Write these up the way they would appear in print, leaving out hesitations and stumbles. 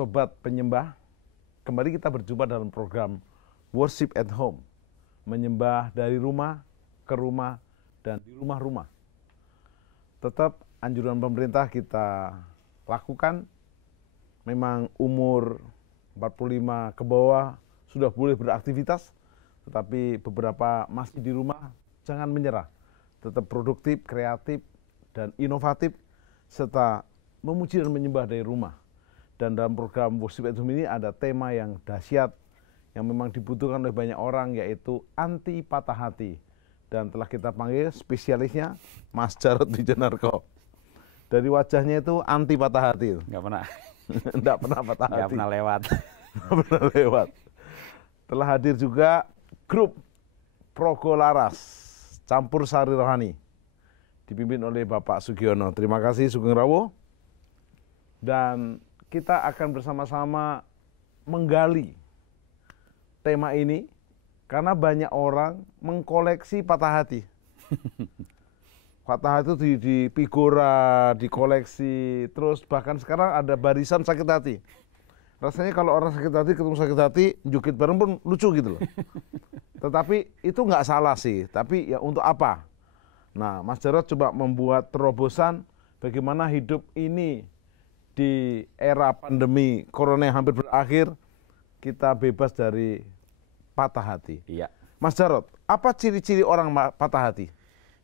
Sobat Penyembah, kembali kita berjumpa dalam program Worship at Home, menyembah dari rumah ke rumah dan di rumah-rumah. Tetap anjuran pemerintah kita lakukan, memang umur 45 ke bawah sudah boleh beraktivitas, tetapi beberapa masih di rumah, jangan menyerah. Tetap produktif, kreatif, dan inovatif, serta memuji dan menyembah dari rumah. Dan dalam program Worship at Home ini ada tema yang dahsyat, yang memang dibutuhkan oleh banyak orang, yaitu anti patah hati. Dan telah kita panggil spesialisnya Mas Jarod Wijanarko. Dari wajahnya itu anti patah hati. Nggak pernah. Nggak pernah patah hati. Nggak pernah lewat. Nggak pernah lewat. Telah hadir juga grup Progo Laras, Campur Sari Rohani, dipimpin oleh Bapak Sugiono. Terima kasih Sugeng Rawo. Dan kita akan bersama-sama menggali tema ini, karena banyak orang mengkoleksi patah hati. Patah hati itu di figura, dikoleksi, terus bahkan sekarang ada barisan sakit hati. Rasanya kalau orang sakit hati ketemu sakit hati, jukit bareng pun lucu gitu loh. Tetapi itu nggak salah sih, tapi ya untuk apa? Nah, Mas Jarod coba membuat terobosan bagaimana hidup ini di era pandemi corona yang hampir berakhir, kita bebas dari patah hati. Iya. Mas Jarod, apa ciri-ciri orang patah hati?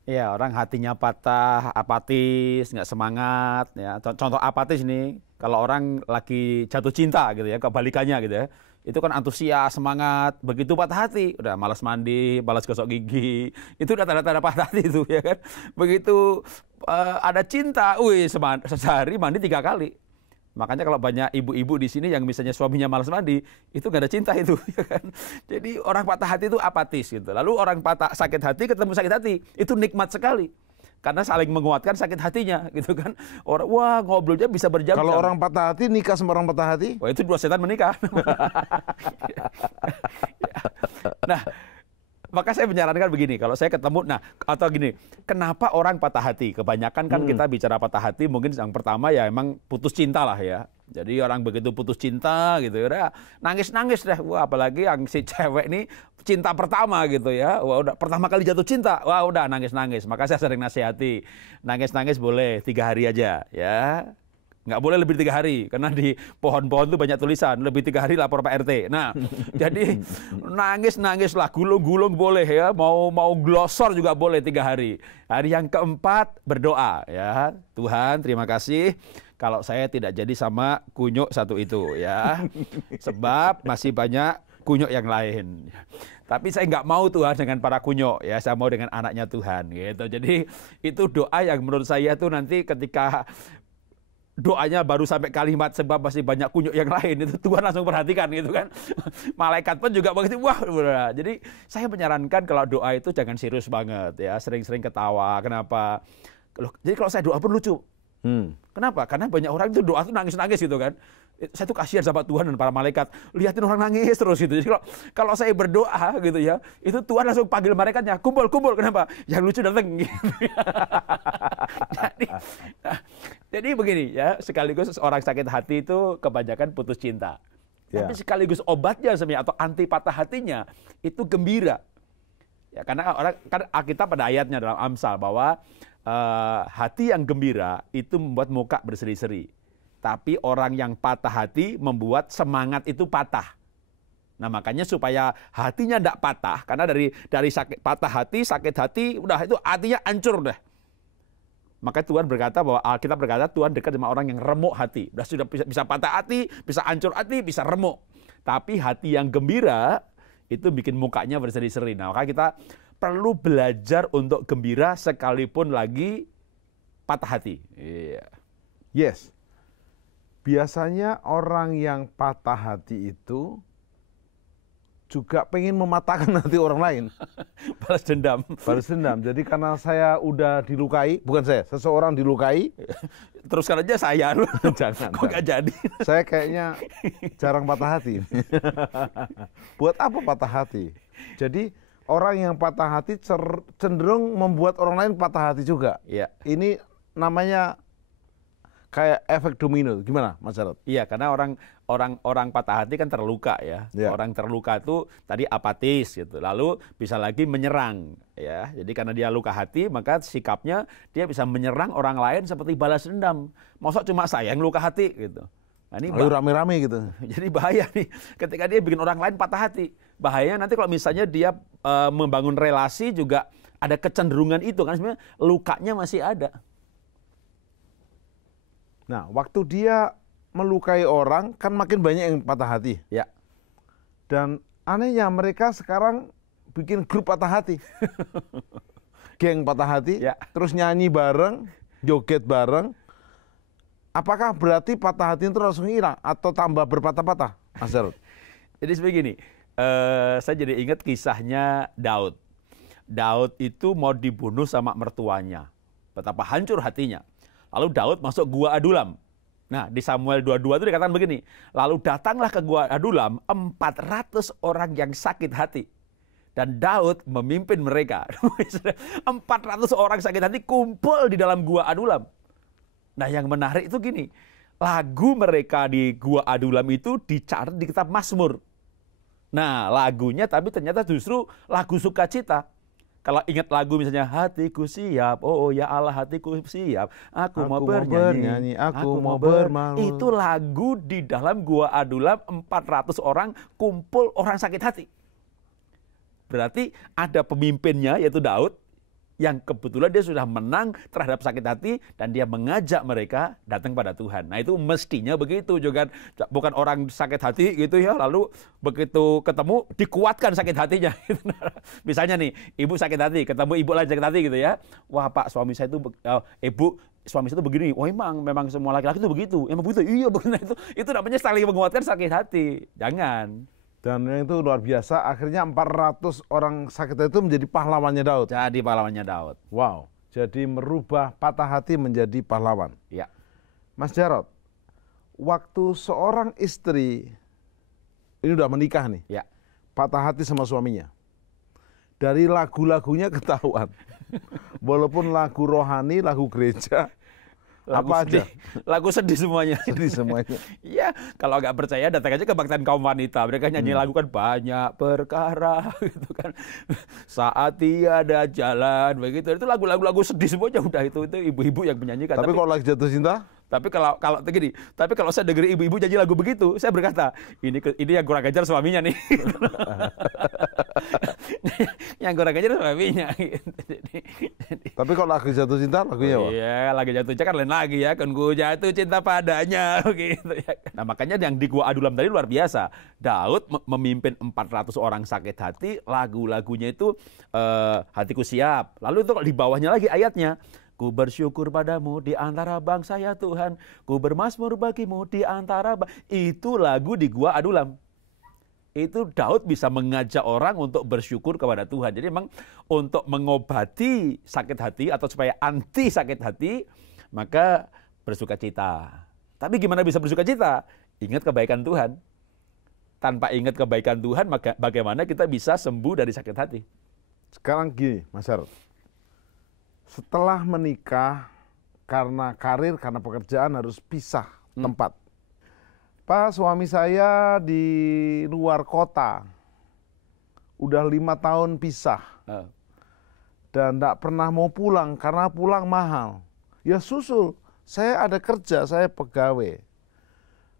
Iya, orang hatinya patah, apatis, nggak semangat. Ya, contoh apatis nih, kalau orang lagi jatuh cinta gitu ya, kebalikannya gitu ya, itu kan antusias, semangat. Begitu patah hati, udah malas mandi, malas gosok gigi, itu udah tanda-tanda patah hati itu ya kan. Begitu ada cinta, sehari mandi 3 kali. Makanya kalau banyak ibu-ibu di sini yang misalnya suaminya malas mandi, itu nggak ada cinta itu, ya kan? Jadi orang patah hati itu apatis gitu. Lalu orang patah sakit hati ketemu sakit hati, itu nikmat sekali. Karena saling menguatkan sakit hatinya, gitu kan? Orang wah ngobrolnya bisa berjam-jam. Kalau orang patah hati nikah sama orang patah hati? Wah itu 2 setan menikah. Nah, maka saya menyarankan begini, kalau saya ketemu, atau gini, kenapa orang patah hati? Kebanyakan kan kita bicara patah hati, mungkin yang pertama ya emang putus cinta lah ya. Jadi orang begitu putus cinta gitu ya, nangis-nangis deh. Wah apalagi yang si cewek ini cinta pertama gitu ya. Wah udah pertama kali jatuh cinta, wah udah nangis-nangis. Maka saya sering nasihati, nangis-nangis boleh 3 hari aja ya. Nggak boleh lebih 3 hari, karena di pohon-pohon itu banyak tulisan, lebih 3 hari lapor Pak RT. Nah, jadi nangis-nangislah, gulung-gulung boleh ya, mau glosor juga boleh 3 hari. Hari yang keempat berdoa ya, Tuhan terima kasih kalau saya tidak jadi sama kunyuk satu itu ya, sebab masih banyak kunyuk yang lain. Tapi saya nggak mau Tuhan dengan para kunyuk ya, saya mau dengan anaknya Tuhan gitu. Jadi itu doa yang menurut saya tuh nanti ketika doanya baru sampai kalimat sebab masih banyak kunyuk yang lain, itu Tuhan langsung perhatikan gitu kan. Malaikat pun juga begitu, wah. Jadi saya menyarankan kalau doa itu jangan serius banget ya, sering-sering ketawa. Kenapa? Jadi kalau saya doa pun lucu. Kenapa? Karena banyak orang itu doa tuh nangis-nangis gitu kan. Saya tuh kasihan sama Tuhan dan para malaikat, lihatin orang nangis terus gitu. Jadi kalau saya berdoa gitu ya, itu Tuhan langsung panggil malaikatnya, kumpul. Kenapa? Yang lucu datang gitu. Jadi begini ya, sekaligus orang sakit hati itu kebanyakan putus cinta. Tapi sekaligus obatnya sebenarnya atau anti patah hatinya itu gembira. Ya, karena orang kan kita pada ayatnya dalam Amsal bahwa hati yang gembira itu membuat muka berseri-seri. Tapi orang yang patah hati membuat semangat itu patah. Nah makanya supaya hatinya tidak patah, karena dari patah hati, sakit hati, udah itu hatinya hancur deh. Maka Tuhan berkata bahwa Alkitab berkata Tuhan dekat sama orang yang remuk hati. Sudah bisa patah hati, bisa hancur hati, bisa remuk. Tapi hati yang gembira itu bikin mukanya berseri-seri. Nah maka kita perlu belajar untuk gembira sekalipun lagi patah hati. Yes. Biasanya orang yang patah hati itu juga pengen mematahkan hati orang lain. Balas dendam. Balas dendam. Jadi karena saya udah dilukai, bukan saya, seseorang dilukai. Teruskan aja saya. Jangan. Kok nggak jadi? Saya kayaknya jarang patah hati. Buat apa patah hati? Jadi orang yang patah hati cenderung membuat orang lain patah hati juga. Iya. Ini namanya kayak efek domino. Gimana Mas Jarod? Iya, karena orang patah hati kan terluka ya. Ya. Orang terluka itu tadi apatis gitu. Lalu bisa lagi menyerang ya. Jadi karena dia luka hati, maka sikapnya dia bisa menyerang orang lain seperti balas dendam. Masa cuma saya yang luka hati gitu. Nah, ini Lalu rame-rame gitu. jadi bahaya nih ketika dia bikin orang lain patah hati. Bahayanya nanti kalau misalnya dia membangun relasi juga ada kecenderungan itu kan sebenarnya lukanya masih ada. Nah, waktu dia melukai orang, kan makin banyak yang patah hati. Ya. Dan anehnya mereka sekarang bikin grup patah hati. Geng patah hati, Ya. terus nyanyi bareng, joget bareng. Apakah berarti patah hati itu langsung hilang atau tambah berpatah-patah, Mas Jarod? Jadi begini, saya jadi ingat kisahnya Daud. Daud itu mau dibunuh sama mertuanya. Betapa hancur hatinya. Lalu Daud masuk gua Adulam. Nah, di Samuel 22 itu dikatakan begini, lalu datanglah ke gua Adulam 400 orang yang sakit hati. Dan Daud memimpin mereka. 400 orang sakit hati kumpul di dalam gua Adulam. Nah, yang menarik itu gini, lagu mereka di gua Adulam itu dicatat di kitab Mazmur. Nah, lagunya tapi ternyata justru lagu sukacita. Kalau ingat lagu misalnya hatiku siap, oh ya Allah hatiku siap, aku mau bernyanyi, aku mau bermalu. Itu lagu di dalam gua Adulam 400 orang kumpul orang sakit hati. Berarti ada pemimpinnya yaitu Daud yang kebetulan dia sudah menang terhadap sakit hati dan dia mengajak mereka datang pada Tuhan. Nah itu mestinya begitu juga, bukan orang sakit hati gitu ya, lalu begitu ketemu dikuatkan sakit hatinya. Misalnya nih, ibu sakit hati, ketemu ibu lain sakit hati gitu ya. Wah Pak, suami saya itu, ibu, suami saya itu begini. Oh memang semua laki-laki itu begitu. Emang begitu? Iya benar itu namanya saling menguatkan sakit hati. Jangan. Dan yang itu luar biasa, akhirnya 400 orang sakit hati itu menjadi pahlawannya Daud. Jadi pahlawannya Daud. Wow, jadi merubah patah hati menjadi pahlawan. Ya. Mas Jarod, waktu seorang istri, ini udah menikah nih, Ya. patah hati sama suaminya. Dari lagu-lagunya ketahuan. Walaupun lagu rohani, lagu gereja, Lagu apa sedih. aja. Lagu sedih semuanya. Sedih semuanya. Iya, kalau nggak percaya datang aja ke kebaktian kaum wanita. Mereka nyanyi lagu kan banyak perkara gitu kan. Saat tiada jalan begitu. Itu lagu-lagu sedih semuanya udah itu ibu-ibu yang menyanyikan. Tapi kalau lagi jatuh cinta, Tapi gini, tapi kalau saya dengar ibu-ibu nyanyi lagu begitu, saya berkata, ini yang kurang ajar suaminya nih. Yang kurang ajar suaminya. tapi kalau lagi jatuh cinta, lagunya apa? Iya, lagi jatuh cinta kan lain lagi ya, kan gue jatuh cinta padanya, gitu ya. Nah makanya yang di gua Adulam tadi luar biasa. Daud memimpin 400 orang sakit hati, lagu-lagunya itu hatiku siap. Lalu itu di bawahnya lagi ayatnya. Ku bersyukur padamu di antara bangsa ya Tuhan. Ku bermazmur bagimu di antara itu lagu di gua Adulam. Itu Daud bisa mengajak orang untuk bersyukur kepada Tuhan. Jadi memang untuk mengobati sakit hati atau supaya anti sakit hati, maka bersukacita. Tapi gimana bisa bersukacita? Ingat kebaikan Tuhan. Tanpa ingat kebaikan Tuhan, maka bagaimana kita bisa sembuh dari sakit hati? Sekarang gini, Mas Jarod. Setelah menikah, karena karir, karena pekerjaan harus pisah tempat. Pak, suami saya di luar kota, udah 5 tahun pisah. Dan tidak pernah mau pulang, karena pulang mahal. Ya susul, saya ada kerja, saya pegawai.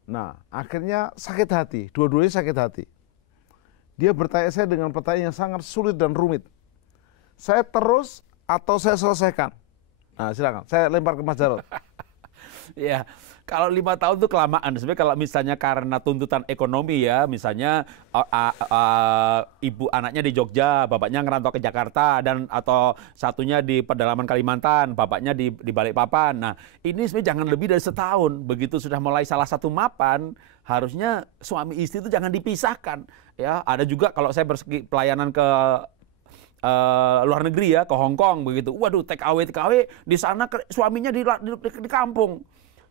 Nah, akhirnya sakit hati, dua-duanya sakit hati. Dia bertanya saya dengan pertanyaan yang sangat sulit dan rumit. Saya terus atau saya selesaikan? Nah silakan, saya lempar ke Mas Jarod. Ya, kalau 5 tahun itu kelamaan. Sebenarnya kalau misalnya karena tuntutan ekonomi ya, misalnya ibu anaknya di Jogja, bapaknya ngerantau ke Jakarta, dan atau satunya di pedalaman Kalimantan, bapaknya di Balikpapan. Nah, ini sebenarnya jangan lebih dari setahun. Begitu sudah mulai salah satu mapan, harusnya suami istri itu jangan dipisahkan. Ya, ada juga kalau saya pelayanan ke luar negeri ya, ke Hong Kong begitu. Waduh, TKW di sana suaminya di kampung.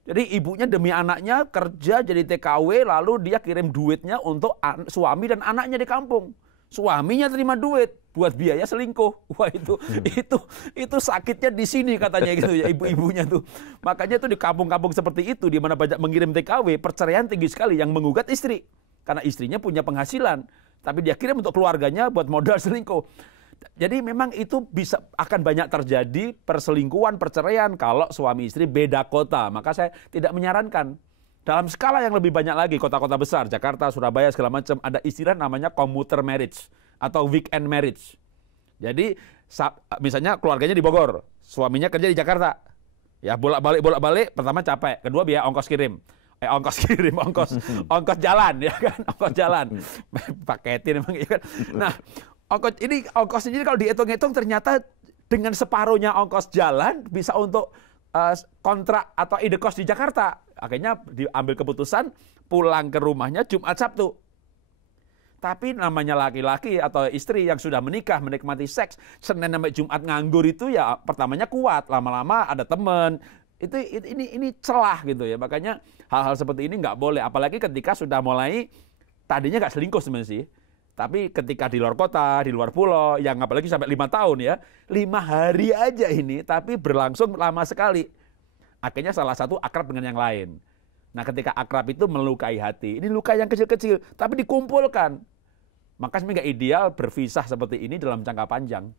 Jadi ibunya demi anaknya kerja jadi TKW, lalu dia kirim duitnya untuk suami dan anaknya di kampung. suaminya terima duit buat biaya selingkuh. Wah itu sakitnya di sini katanya gitu ya ibu-ibunya tuh. Makanya tuh di kampung-kampung seperti itu di mana banyak mengirim TKW, perceraian tinggi sekali yang menggugat istri. Karena istrinya punya penghasilan, tapi dia kirim untuk keluarganya buat modal selingkuh. Jadi memang itu akan banyak terjadi perselingkuhan, perceraian kalau suami istri beda kota. Maka saya tidak menyarankan. Dalam skala yang lebih banyak lagi, kota-kota besar, Jakarta, Surabaya, segala macam, ada istilah namanya commuter marriage atau weekend marriage. Jadi misalnya keluarganya di Bogor, suaminya kerja di Jakarta. Ya bolak-balik, pertama capek, kedua biaya ongkos kirim. Ongkos jalan ya kan, ongkos jalan. Paketin emang ya kan. Nah, ongkos ini kalau dihitung-hitung ternyata dengan separuhnya ongkos jalan bisa untuk kontrak atau ide kos di Jakarta. Akhirnya diambil keputusan pulang ke rumahnya Jumat Sabtu. Tapi namanya laki-laki atau istri yang sudah menikah, menikmati seks, Senin sampai Jumat nganggur itu ya pertamanya kuat, lama-lama ada teman. Ini celah gitu ya. Makanya hal-hal seperti ini nggak boleh. Apalagi ketika sudah mulai, tadinya nggak selingkuh sebenarnya sih. Tapi ketika di luar kota, di luar pulau, yang apalagi sampai 5 tahun ya, 5 hari aja ini, tapi berlangsung lama sekali. Akhirnya salah satu akrab dengan yang lain. Nah ketika akrab itu melukai hati, ini luka yang kecil-kecil, tapi dikumpulkan. Maka sebenarnya nggak ideal berpisah seperti ini dalam jangka panjang.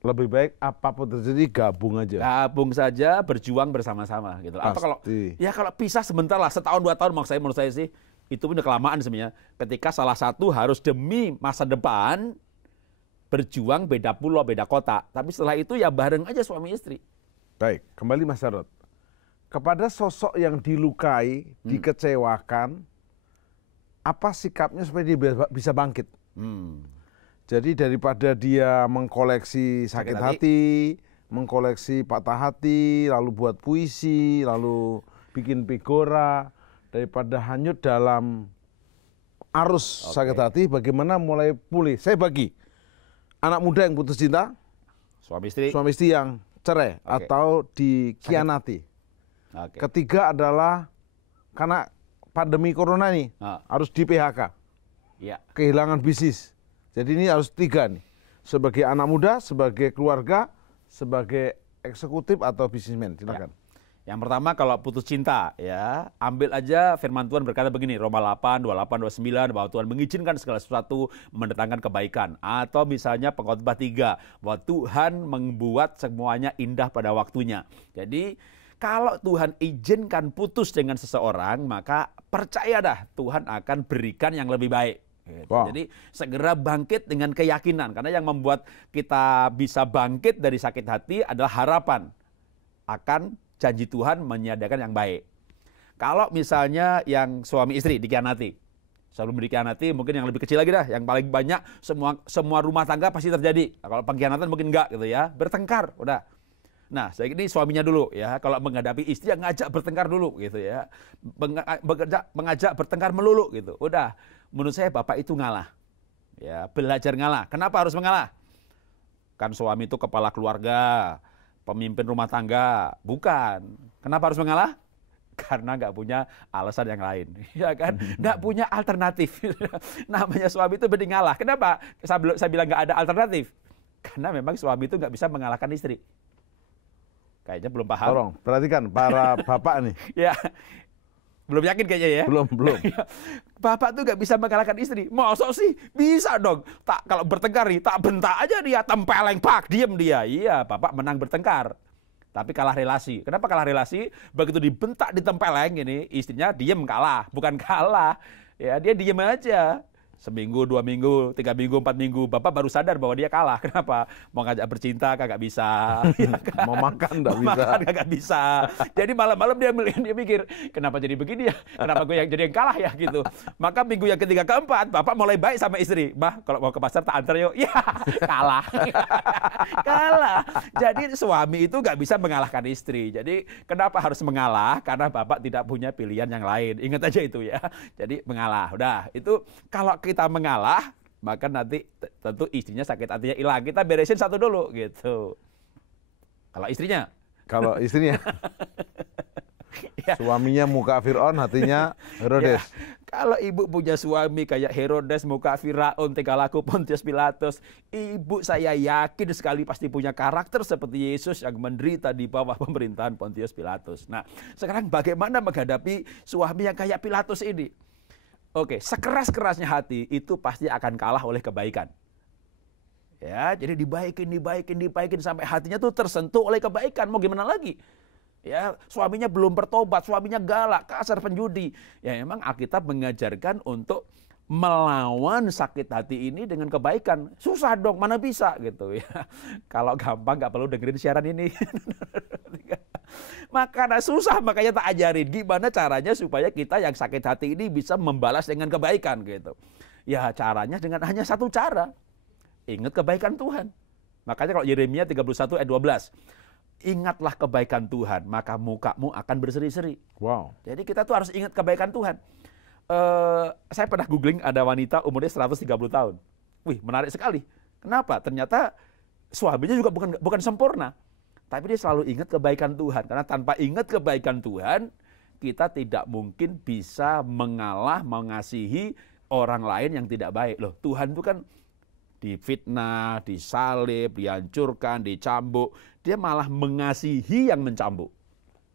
Lebih baik apapun terjadi gabung aja. Gabung saja, berjuang bersama-sama gitu. Atau kalau pisah sebentar lah, setahun 2 tahun menurut saya sih, itu udah kelamaan sebenarnya. Ketika salah satu harus demi masa depan berjuang beda pulau, beda kota. Tapi setelah itu ya bareng aja suami istri. Baik, kembali Mas Jarod. Kepada sosok yang dilukai, dikecewakan, apa sikapnya supaya dia bisa bangkit? Jadi daripada dia mengkoleksi sakit hati, mengkoleksi patah hati, lalu buat puisi, lalu bikin pigora, daripada hanyut dalam arus sakit hati, bagaimana mulai pulih? Saya bagi anak muda yang putus cinta, suami istri yang cerai atau dikhianati. Ketiga adalah karena pandemi corona ini harus di PHK, kehilangan bisnis. Jadi ini harus 3 nih, sebagai anak muda, sebagai keluarga, sebagai eksekutif atau bisnismen. Silakan. Yang pertama kalau putus cinta ya, ambil aja firman Tuhan berkata begini, Roma 8, 28, 29, bahwa Tuhan mengizinkan segala sesuatu mendatangkan kebaikan. Atau misalnya Pengkhotbah 3, bahwa Tuhan membuat semuanya indah pada waktunya. Jadi kalau Tuhan izinkan putus dengan seseorang, maka percaya dah Tuhan akan berikan yang lebih baik. Jadi segera bangkit dengan keyakinan, karena yang membuat kita bisa bangkit dari sakit hati adalah harapan akan janji Tuhan menyediakan yang baik. Kalau misalnya yang suami istri dikhianati, sebelum dikhianati mungkin yang lebih kecil lagi dah, yang paling banyak semua rumah tangga pasti terjadi. Nah, kalau pengkhianatan mungkin enggak gitu ya, bertengkar udah. Nah, saya ini suaminya dulu ya, kalau menghadapi istri yang ngajak bertengkar dulu gitu ya, mengajak bertengkar melulu gitu. Udah, menurut saya bapak itu ngalah, ya belajar ngalah. Kenapa harus mengalah? Kan suami itu kepala keluarga, pemimpin rumah tangga, bukan. Kenapa harus mengalah? Karena nggak punya alasan yang lain, ya kan? Nggak punya alternatif. Namanya suami itu mending ngalah. Kenapa? Saya bilang nggak ada alternatif. Karena memang suami itu nggak bisa mengalahkan istri. Kayaknya belum paham. Tolong perhatikan para bapak nih. Ya, belum yakin kayaknya ya. Belum. Bapak tuh nggak bisa mengalahkan istri. Masa sih? Bisa dong. Kalau bertengkar nih, tak bentak aja dia, tempeleng, pak, diem dia. Iya, bapak menang bertengkar. Tapi kalah relasi. Kenapa kalah relasi? Begitu dibentak, ditempeleng ini, istrinya diem kalah. Bukan kalah. Ya, dia diem aja. Seminggu, 2 minggu, 3 minggu, 4 minggu, bapak baru sadar bahwa dia kalah. Kenapa? Mau ngajak bercinta kagak bisa. Ya kan? Mau makan nggak bisa. Makan kagak bisa. Jadi malam-malam dia mikir, kenapa jadi begini ya? Kenapa gue yang jadi yang kalah ya gitu. Maka minggu yang ketiga keempat, bapak mulai baik sama istri. Bah, kalau mau ke pasar tak antar yuk. Ya, kalah. Kalah. Jadi suami itu nggak bisa mengalahkan istri. Jadi kenapa harus mengalah? Karena bapak tidak punya pilihan yang lain. Ingat aja itu ya. Jadi mengalah. Udah, itu kalau kita mengalah, maka nanti tentu istrinya sakit hatinya hilang. Kita beresin satu dulu gitu. Kalau istrinya ya. Suaminya muka Fir'aun, hatinya Herodes. Ya, Kalau ibu punya suami kayak Herodes, muka Firaun, tingkah laku Pontius Pilatus, ibu saya yakin sekali pasti punya karakter seperti Yesus yang menderita di bawah pemerintahan Pontius Pilatus. Nah, sekarang bagaimana menghadapi suami yang kayak Pilatus ini? Oke, sekeras-kerasnya hati itu pasti akan kalah oleh kebaikan. Ya, jadi dibaikin sampai hatinya tuh tersentuh oleh kebaikan. Mau gimana lagi? Ya, suaminya belum bertobat, suaminya galak, kasar, penjudi. Ya, memang Alkitab mengajarkan untuk melawan sakit hati ini dengan kebaikan. Susah dong, mana bisa gitu ya. Kalau gampang nggak perlu dengerin siaran ini. Makanya susah, makanya tak ajarin gimana caranya supaya kita yang sakit hati ini bisa membalas dengan kebaikan gitu. Ya, caranya dengan hanya satu cara. Ingat kebaikan Tuhan. Makanya kalau Yeremia 31 ayat 12. Ingatlah kebaikan Tuhan, maka mukamu akan berseri-seri. Wow. Jadi kita tuh harus ingat kebaikan Tuhan. Saya pernah googling ada wanita umurnya 130 tahun. Wih, menarik sekali. Kenapa? Ternyata suaminya juga bukan sempurna. Tapi dia selalu ingat kebaikan Tuhan. Karena tanpa ingat kebaikan Tuhan, kita tidak mungkin bisa mengasihi orang lain yang tidak baik. Loh, Tuhan itu kan difitnah, disalib, dihancurkan, dicambuk. Dia malah mengasihi yang mencambuk.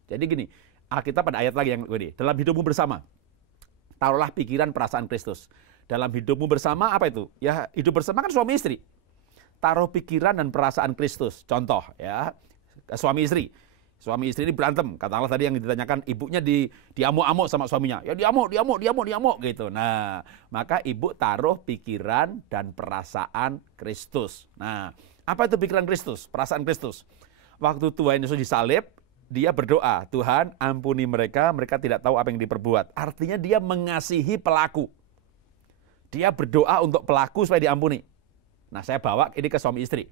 Jadi gini, Alkitab pada ayat lagi yang gini, dalam hidupmu bersama, taruhlah pikiran perasaan Kristus. Dalam hidupmu bersama apa itu? Ya, hidup bersama kan suami istri. Taruh pikiran dan perasaan Kristus. Contoh ya, suami istri. Suami istri ini berantem. Katakanlah tadi yang ditanyakan ibunya diamuk-amuk sama suaminya. Ya diamuk gitu. Nah, maka ibu taruh pikiran dan perasaan Kristus. Nah, apa itu pikiran Kristus? Perasaan Kristus. Waktu Tuhan Yesus disalib, dia berdoa, Tuhan ampuni mereka tidak tahu apa yang diperbuat. Artinya dia mengasihi pelaku. Dia berdoa untuk pelaku supaya diampuni. Nah, saya bawa ini ke suami istri.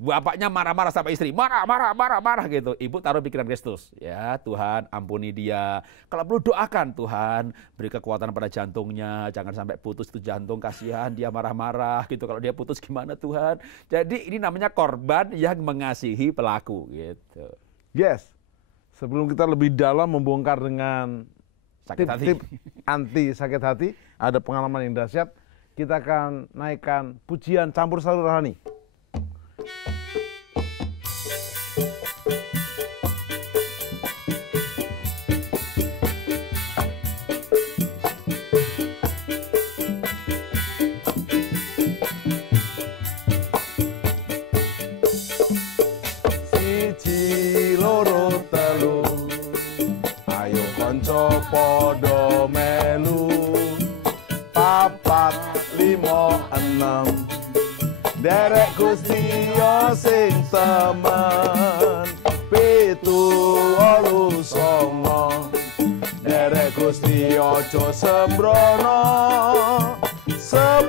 Bapaknya marah-marah sama istri, marah gitu. Ibu taruh pikiran Kristus. Ya Tuhan ampuni dia. Kalau perlu doakan, Tuhan beri kekuatan pada jantungnya. Jangan sampai putus itu jantung, kasihan dia marah-marah gitu. Kalau dia putus gimana Tuhan? Jadi ini namanya korban yang mengasihi pelaku gitu. Yes, sebelum kita lebih dalam membongkar dengan tip-tip anti sakit hati, ada pengalaman yang dahsyat. Kita akan naikkan pujian campur sari rohani. Podo melu 4, 5, 6 derek Gusti yo sing temen 7, 8, 9 derek Gusti aja sembrono 10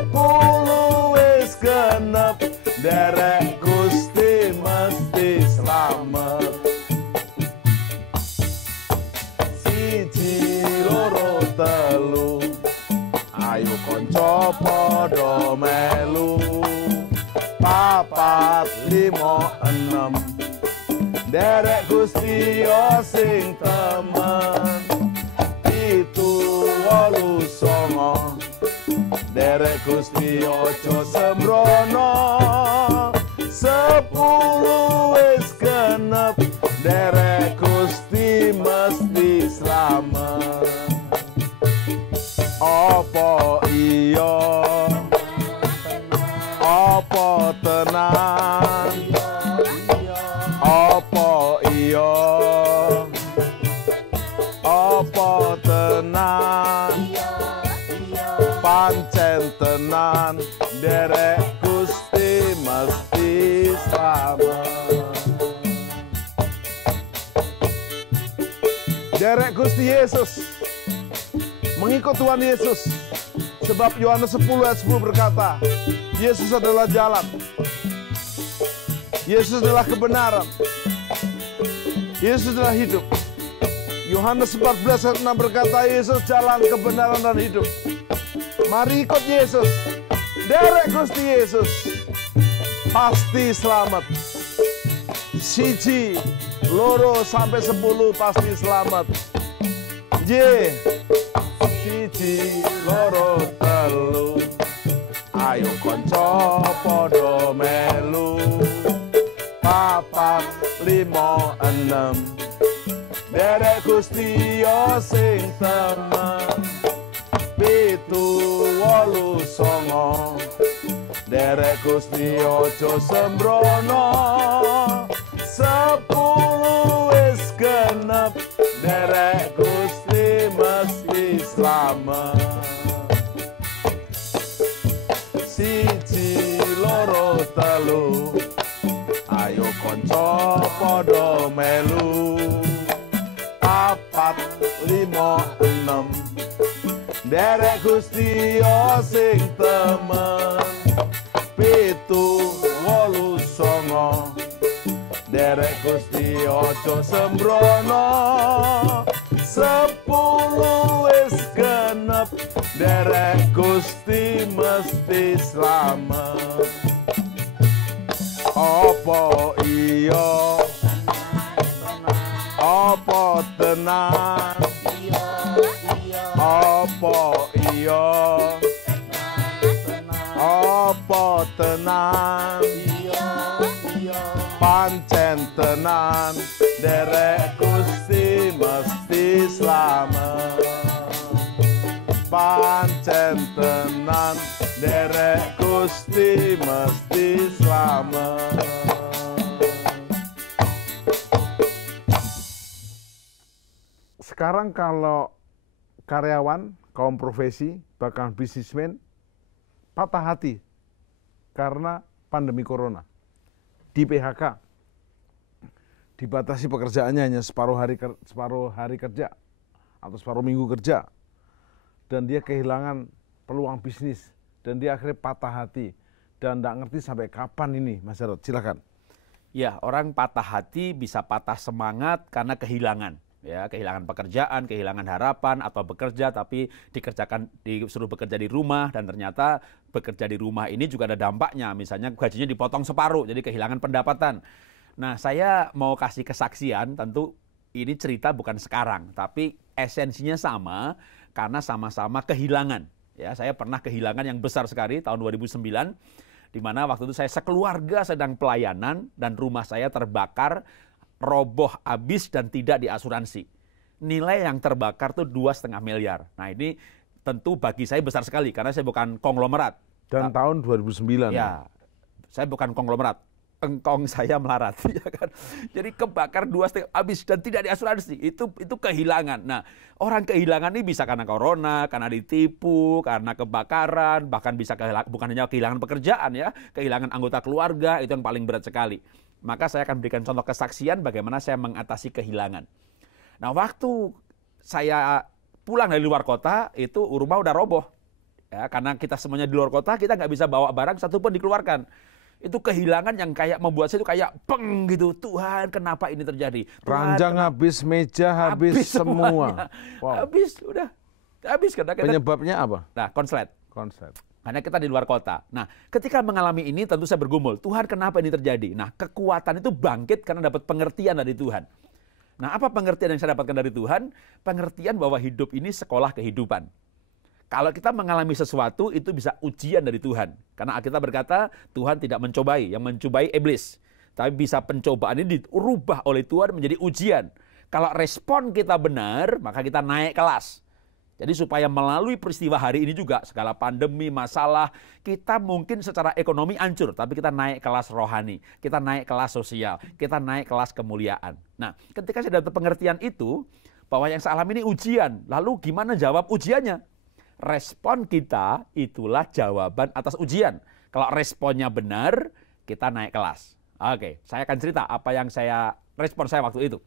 wis genep derek Gusti mesti slamet. Telu ayo konco podo melu 4, 5, 6 derek Gusti yo sing temen 7, 8, 9 derek Gusti ojo sembrono 10 wis genep derek Gusti mesti slamet. Apa iya, apa tenan, apa iya, apa tenan, pancen tenan, derek Gusti mesti slamet. Derek Gusti Yesus, mengikut Tuhan Yesus. Sebab Yohanes 10 ayat 10 berkata, Yesus adalah jalan, Yesus adalah kebenaran, Yesus adalah hidup. Yohanes 14 ayat 6 berkata, Yesus jalan, kebenaran, dan hidup. Mari ikut Yesus. Derek Gusti Yesus pasti selamat. 1, 2, sampai 10 pasti selamat. siji loro telu ayo kanca padha melu papat lima enem derek Gusti sing temen pitu wolu songo derek Gusti aja sembrono 10 wis genep derek Gusti mesti slamet siji loro telu ayo kanca padha melu papat lima enem derek Gusti sing temen pitu wolu songo derek Gusti aja sembrono 10 wis genep derek Gusti mesti slamet apa iya apa tenan apa iya apa tenan pancen tenan derek Gusti mesti slamet pancen tenan derek Gusti mesti slamet. Sekarang kalau karyawan, kaum profesi, bahkan bisnismen patah hati karena pandemi corona, di PHK, dibatasi pekerjaannya hanya separuh hari kerja atau separuh minggu kerja, dan dia kehilangan peluang bisnis, dan dia akhirnya patah hati dan tidak ngerti sampai kapan ini, Mas Jarod. Silakan. Ya, orang patah hati bisa patah semangat karena kehilangan. Ya, kehilangan pekerjaan, kehilangan harapan, atau bekerja tapi disuruh bekerja di rumah, dan ternyata bekerja di rumah ini juga ada dampaknya, misalnya gajinya dipotong separuh, jadi kehilangan pendapatan. Nah, saya mau kasih kesaksian, tentu ini cerita bukan sekarang, tapi esensinya sama, karena sama-sama kehilangan. Ya, saya pernah kehilangan yang besar sekali tahun 2009, di mana waktu itu saya sekeluarga sedang pelayanan, dan rumah saya terbakar, roboh habis dan tidak diasuransi. Nilai yang terbakar tuh 2,5 miliar. Nah, ini tentu bagi saya besar sekali karena saya bukan konglomerat. Dan tahun 2009. Ya, saya bukan konglomerat. Engkong saya melarat, ya kan. Jadi kebakar 2,5 habis dan tidak diasuransi. Itu kehilangan. Nah, orang kehilangan ini bisa karena corona, karena ditipu, karena kebakaran, bahkan bisa bukan hanya kehilangan pekerjaan ya, kehilangan anggota keluarga, itu yang paling berat sekali. Maka saya akan berikan contoh kesaksian bagaimana saya mengatasi kehilangan. Nah, waktu saya pulang dari luar kota, itu rumah udah roboh. Ya, karena kita semuanya di luar kota, kita nggak bisa bawa barang satupun dikeluarkan. Itu kehilangan yang kayak membuat saya itu kayak peng gitu. Tuhan, kenapa ini terjadi? Tuhan, ranjang habis, meja habis semua. Wow. Habis, udah. Habis. Penyebabnya apa? Nah, konslet. Konslet. Karena kita di luar kota. Nah, ketika mengalami ini tentu saya bergumul. Tuhan, kenapa ini terjadi? Nah, kekuatan itu bangkit karena dapat pengertian dari Tuhan. Nah, apa pengertian yang saya dapatkan dari Tuhan? Pengertian bahwa hidup ini sekolah kehidupan. Kalau kita mengalami sesuatu, itu bisa ujian dari Tuhan. Karena Alkitab berkata, Tuhan tidak mencobai, yang mencobai iblis. Tapi bisa pencobaan ini dirubah oleh Tuhan menjadi ujian. Kalau respon kita benar, maka kita naik kelas. Jadi supaya melalui peristiwa hari ini juga, segala pandemi, masalah, kita mungkin secara ekonomi hancur, tapi kita naik kelas rohani, kita naik kelas sosial, kita naik kelas kemuliaan. Nah, ketika saya dapat pengertian itu, bahwa yang saya alami ini ujian, lalu gimana jawab ujiannya? Respon kita itulah jawaban atas ujian. Kalau responnya benar, kita naik kelas. Oke, saya akan cerita apa yang respon saya waktu itu.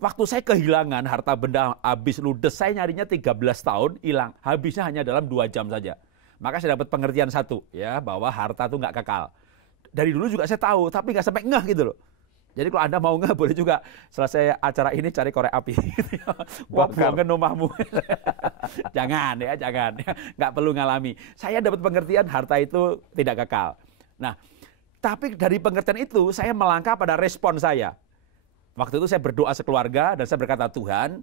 Waktu saya kehilangan harta benda habis ludes, saya nyarinya 13 tahun, hilang. Habisnya hanya dalam 2 jam saja. Maka saya dapat pengertian satu, ya, bahwa harta itu nggak kekal. Dari dulu juga saya tahu, tapi nggak sampai ngeh gitu loh. Jadi kalau Anda mau ngeh, boleh juga selesai acara ini cari korek api. Buangin rumahmu. Jangan ya, nggak perlu ngalami. Saya dapat pengertian harta itu tidak kekal. Nah, tapi dari pengertian itu, saya melangkah pada respon saya. Waktu itu saya berdoa sekeluarga dan saya berkata, Tuhan,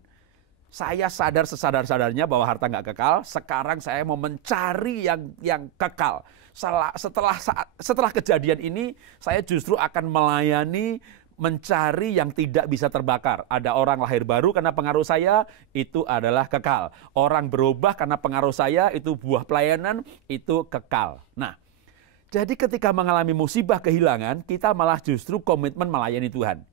Saya sadar sesadar-sadarnya bahwa harta nggak kekal. Sekarang saya mau mencari yang kekal. Setelah kejadian ini, saya justru akan melayani, mencari yang tidak bisa terbakar. Ada orang lahir baru karena pengaruh saya, itu adalah kekal. Orang berubah karena pengaruh saya, itu buah pelayanan, itu kekal. Nah, jadi ketika mengalami musibah kehilangan, kita malah justru komitmen melayani Tuhan.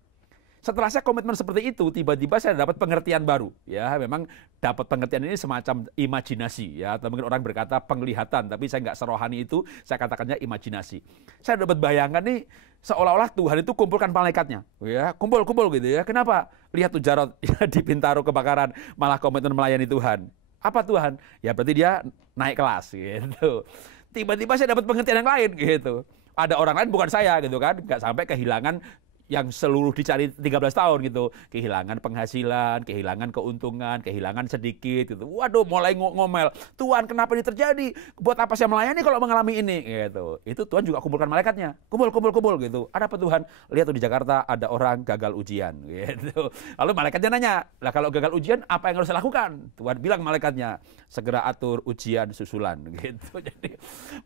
Setelah saya komitmen seperti itu, tiba-tiba saya dapat pengertian baru. Ya, memang dapat pengertian ini semacam imajinasi, ya, atau mungkin orang berkata penglihatan, tapi saya nggak serohani itu, saya katakannya imajinasi. Saya dapat bayangkan nih, seolah-olah Tuhan itu kumpulkan malaikatnya, ya, kumpul gitu ya. Kenapa? Lihat tuh Jarod ya, di Bintaro kebakaran, malah komitmen melayani Tuhan. Apa Tuhan? Ya berarti dia naik kelas, gitu. Tiba-tiba saya dapat pengertian yang lain, gitu. Ada orang lain bukan saya, gitu kan, nggak sampai kehilangan yang seluruh dicari 13 tahun gitu. Kehilangan penghasilan, kehilangan keuntungan, kehilangan sedikit gitu. Waduh, mulai ngomel. Tuhan, kenapa ini terjadi? Buat apa saya melayani kalau mengalami ini? Gitu. Itu Tuhan juga kumpulkan malaikatnya. Kumpul gitu. Ada apa Tuhan? Lihat tuh di Jakarta ada orang gagal ujian gitu. Lalu malaikatnya nanya, "Lah kalau gagal ujian apa yang harus saya lakukan?" Tuhan bilang malaikatnya, "Segera atur ujian susulan." Gitu. Jadi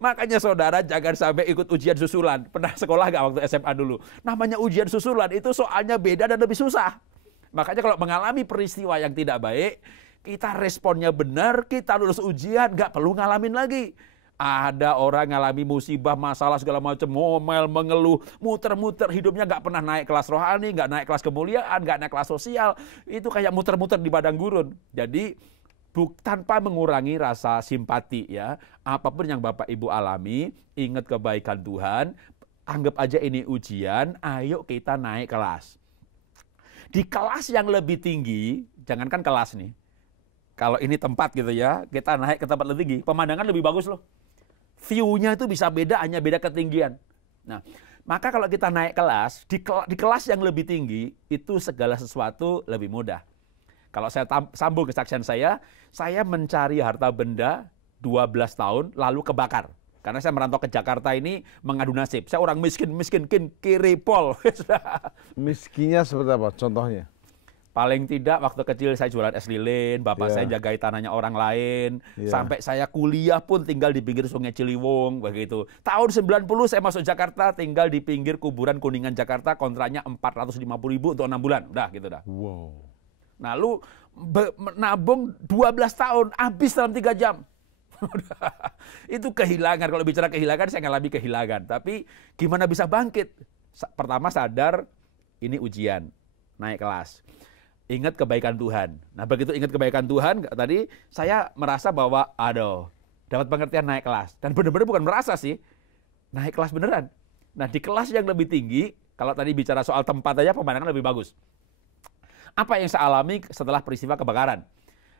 makanya saudara jangan sampai ikut ujian susulan. Pernah sekolah nggak waktu SMA dulu? Namanya ujian susulan itu soalnya beda dan lebih susah. Makanya kalau mengalami peristiwa yang tidak baik, kita responnya benar, kita lulus ujian, nggak perlu ngalamin lagi. Ada orang ngalami musibah, masalah segala macam, ngomel, mengeluh, muter-muter, hidupnya nggak pernah naik kelas rohani, nggak naik kelas kemuliaan, nggak naik kelas sosial. Itu kayak muter-muter di padang gurun. Jadi tanpa mengurangi rasa simpati ya, apapun yang Bapak Ibu alami, ingat kebaikan Tuhan, anggap aja ini ujian, ayo kita naik kelas. Di kelas yang lebih tinggi, jangankan kelas nih, kalau ini tempat gitu ya, kita naik ke tempat lebih tinggi, pemandangan lebih bagus loh. View-nya itu bisa beda, hanya beda ketinggian. Nah, maka kalau kita naik kelas, di kelas yang lebih tinggi, itu segala sesuatu lebih mudah. Kalau saya sambung kesaksian saya mencari harta benda 12 tahun, lalu kebakar. Karena saya merantau ke Jakarta ini mengadu nasib. Saya orang miskin, kiri pol. Miskinnya seperti apa? Contohnya? Paling tidak waktu kecil saya jualan es lilin, bapak saya jagai tanahnya orang lain. Sampai saya kuliah pun tinggal di pinggir Sungai Ciliwung, begitu. Tahun 90 saya masuk Jakarta, tinggal di pinggir kuburan Kuningan Jakarta, kontraknya 450.000 untuk 6 bulan. Udah gitu dah. Wow. Nah, lu nabung 12 tahun, habis dalam 3 jam. Itu kehilangan. Kalau bicara kehilangan, saya ngalami kehilangan. Tapi gimana bisa bangkit? Pertama sadar, ini ujian, naik kelas. Ingat kebaikan Tuhan. Nah begitu ingat kebaikan Tuhan, tadi saya merasa bahwa, dapat pengertian naik kelas. Dan benar-benar bukan merasa sih, naik kelas beneran. Nah di kelas yang lebih tinggi, kalau tadi bicara soal tempat aja, pemandangan lebih bagus. Apa yang saya alami setelah peristiwa kebakaran?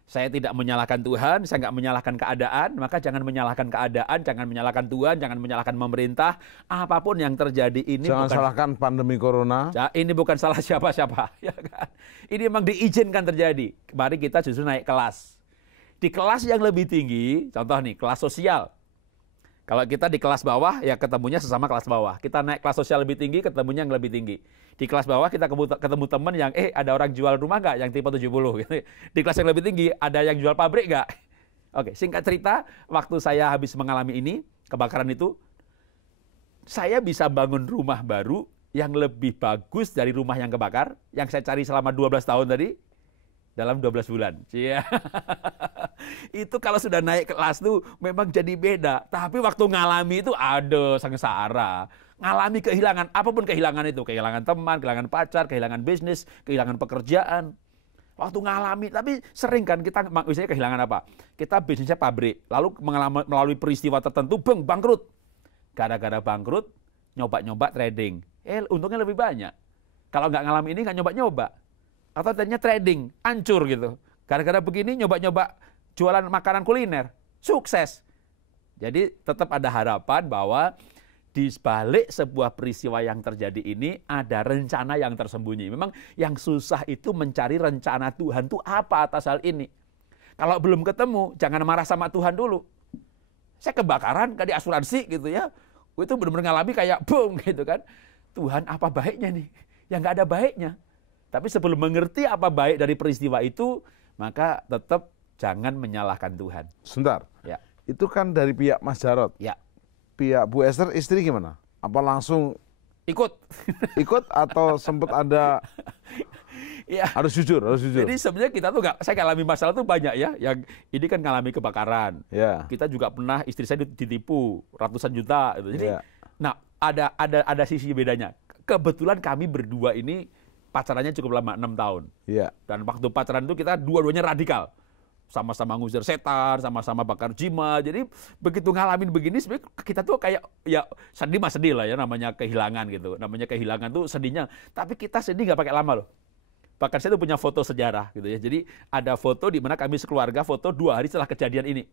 Saya tidak menyalahkan Tuhan, saya nggak menyalahkan keadaan, maka jangan menyalahkan keadaan, jangan menyalahkan Tuhan, jangan menyalahkan pemerintah. Apapun yang terjadi ini jangan salahkan pandemi corona. Ini bukan salah siapa-siapa, ya kan? Ini memang diizinkan terjadi. Mari kita justru naik kelas. Di kelas yang lebih tinggi, contoh nih, kelas sosial. Kalau kita di kelas bawah, ya ketemunya sesama kelas bawah. Kita naik kelas sosial lebih tinggi, ketemunya yang lebih tinggi. Di kelas bawah kita ketemu teman yang, ada orang jual rumah nggak yang tipe 70? Gitu. Di kelas yang lebih tinggi, ada yang jual pabrik nggak? Oke, singkat cerita, waktu saya habis mengalami ini, kebakaran itu, saya bisa bangun rumah baru yang lebih bagus dari rumah yang kebakar, yang saya cari selama 12 tahun tadi, dalam 12 bulan. Iya. Itu kalau sudah naik kelas tuh memang jadi beda. Tapi waktu ngalami itu sengsara. Ngalami kehilangan, apapun kehilangan itu. Kehilangan teman, kehilangan pacar, kehilangan bisnis, kehilangan pekerjaan. Waktu ngalami, tapi sering kan kita misalnya kehilangan apa? Kita bisnisnya pabrik, lalu melalui peristiwa tertentu, bangkrut. Gara-gara bangkrut, nyoba-nyoba trading. Untungnya lebih banyak. Kalau nggak ngalami ini, nggak nyoba-nyoba. Atau ternyata trading, hancur gitu. Gara-gara begini nyoba-nyoba jualan makanan kuliner, sukses. Jadi tetap ada harapan bahwa di balik sebuah peristiwa yang terjadi ini ada rencana yang tersembunyi. Memang yang susah itu mencari rencana Tuhan itu apa atas hal ini. Kalau belum ketemu, jangan marah sama Tuhan dulu. Saya kebakaran, gak di asuransi gitu ya. Itu benar-benar ngalami kayak boom gitu kan. Tuhan apa baiknya nih? Ya nggak ada baiknya. Tapi sebelum mengerti apa baik dari peristiwa itu, maka tetap jangan menyalahkan Tuhan. Sebentar, Ya, itu kan dari pihak Mas Jarod. ya, Pihak Bu Esther istri gimana? Apa langsung ikut. ikut atau sempat ada Ya. harus jujur, harus jujur. Jadi sebenarnya kita tuh saya ngalami masalah tuh banyak ya. Yang ini kan ngalami kebakaran. Ya. Kita juga pernah istri saya ditipu ratusan juta gitu. Jadi, Ya. nah ada sisi bedanya. Kebetulan kami berdua ini pacarannya cukup lama, 6 tahun. Ya. Dan waktu pacaran itu kita dua-duanya radikal. Sama-sama ngusir setan, sama-sama bakar jimat. Jadi begitu ngalamin begini sebenarnya kita tuh kayak ya sedih mah sedih lah ya, namanya kehilangan gitu. Namanya kehilangan tuh sedihnya. Tapi kita sedih nggak pakai lama loh. Bahkan saya tuh punya foto sejarah gitu ya. Jadi ada foto di mana kami sekeluarga foto 2 hari setelah kejadian ini.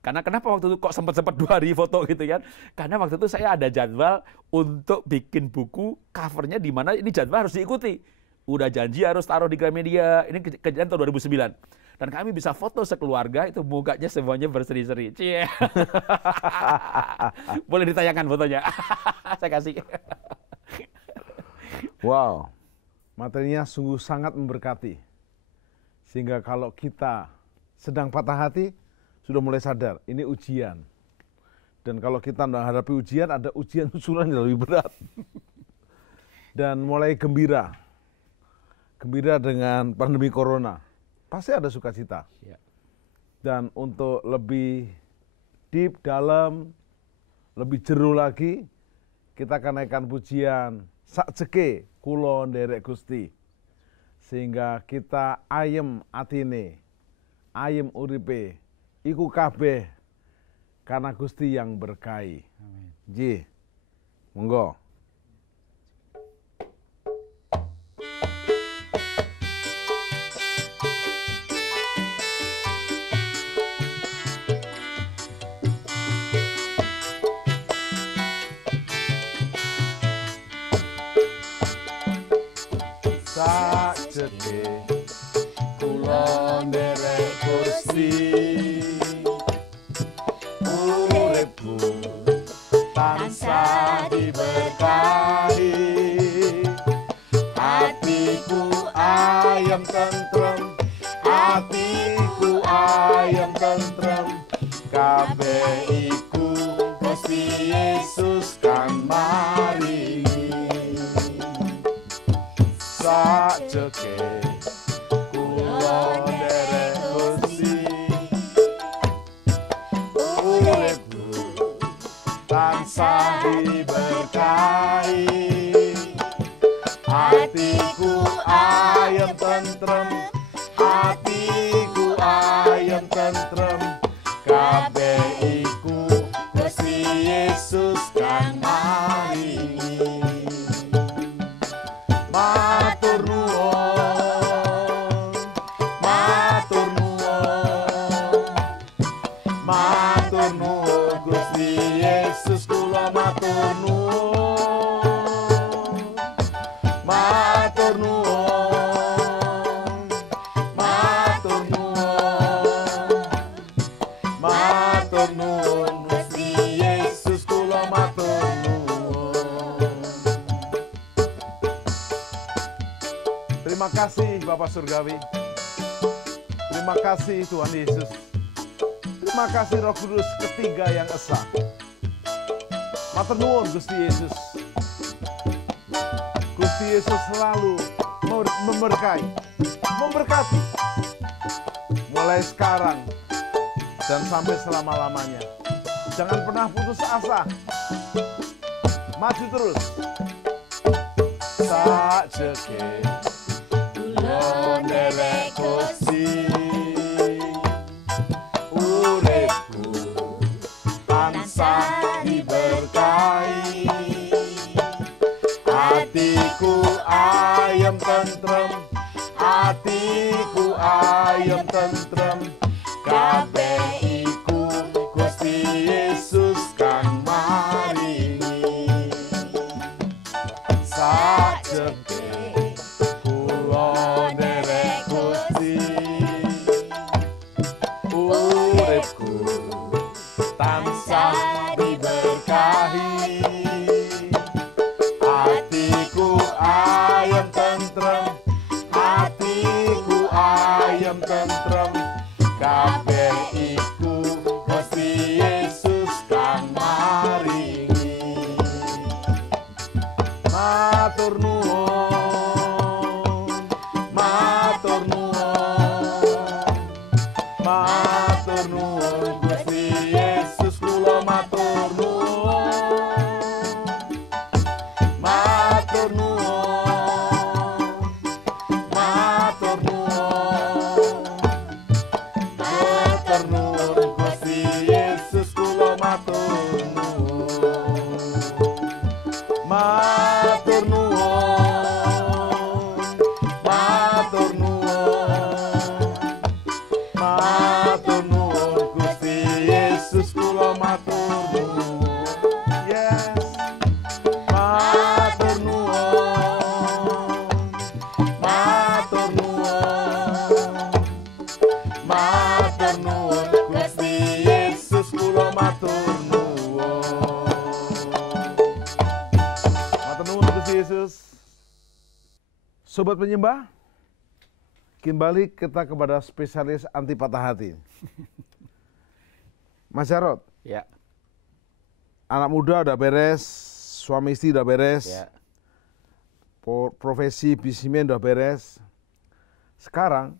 Karena kenapa waktu itu kok sempat 2 hari foto gitu kan? Karena waktu itu saya ada jadwal untuk bikin buku, covernya di mana ini jadwal harus diikuti. Udah janji harus taruh di Gramedia. Ini kejadian tahun 2009. Dan kami bisa foto sekeluarga, itu mukanya semuanya berseri-seri. Cie. Boleh ditayangkan fotonya. Saya kasih. Wow, materinya sungguh sangat memberkati. Sehingga kalau kita sedang patah hati, sudah mulai sadar, ini ujian. Dan kalau kita menghadapi ujian, ada ujian susulan yang lebih berat. Dan mulai gembira. Gembira dengan pandemi corona. Pasti ada sukacita. Ya. Dan untuk lebih deep, dalam, lebih jero lagi, kita akan naikkan pujian sakjeke kula nderek Gusti. Sehingga kita ayem atine, ayem uripe, iku kabeh karena Gusti yang berkahi. Nggih. Monggo. Sakjeke kula nderek Gusti, uripku tansah diberkahi, hatiku ayem tentrem, hatiku ayem tentrem, kabeh iku Gusti Yesus kang maringi. Sakjeke kula nderek Gusti, uripku tansah diberkahi, hatiku ayem tentrem, hatiku ayem tentrem, kabeh iku Gusti Yesus kang maringi. Matur nuwun, matur nuwun, matur nuwun Gusti Yesus kula matur nuwun, matur nuwun, matur nuwun, matur nuwun Gusti Yesus kula matur nuwun. Terima kasih Bapak Surgawi. Terima kasih Tuhan Yesus. Terima kasih Roh Kudus ketiga yang esa. Matur nuwun Gusti Yesus. Gusti Yesus selalu memberkahi, memberkati. Mulai sekarang dan sampai selama-lamanya. Jangan pernah putus asa. Maju terus. Sakjeke kula nderek Gusti, uripku tansah diberkahi, hatiku ayem tentrem, hatiku ayem tentrem, kabeh iku Gusti Yesus kang maringi. Sakjeke kula nderek Gusti, uripku tansah diberkahi, Yesus kang maringi. Matur nuwun, matur nuwun, matur nuwun Gusti Yesus, kula matur nuwun, matur nuwun, matur nuwun, matur nuwun Gusti Yesus, kula matur nuwun, matur nuwun, matur nuwun, matur nuwun Gusti Yesus, kula matur nuwun. Yes. Matur nuwun, matur nuwun, matur nuwun Gusti Yesus, kula matur nuwun. Matur nuwun Gusti Yesus. Sobat penyembah, kembali kita kepada spesialis anti patah hati. Mas Jarod, Ya, anak muda udah beres, suami istri udah beres, ya. profesi bisnismen udah beres. Sekarang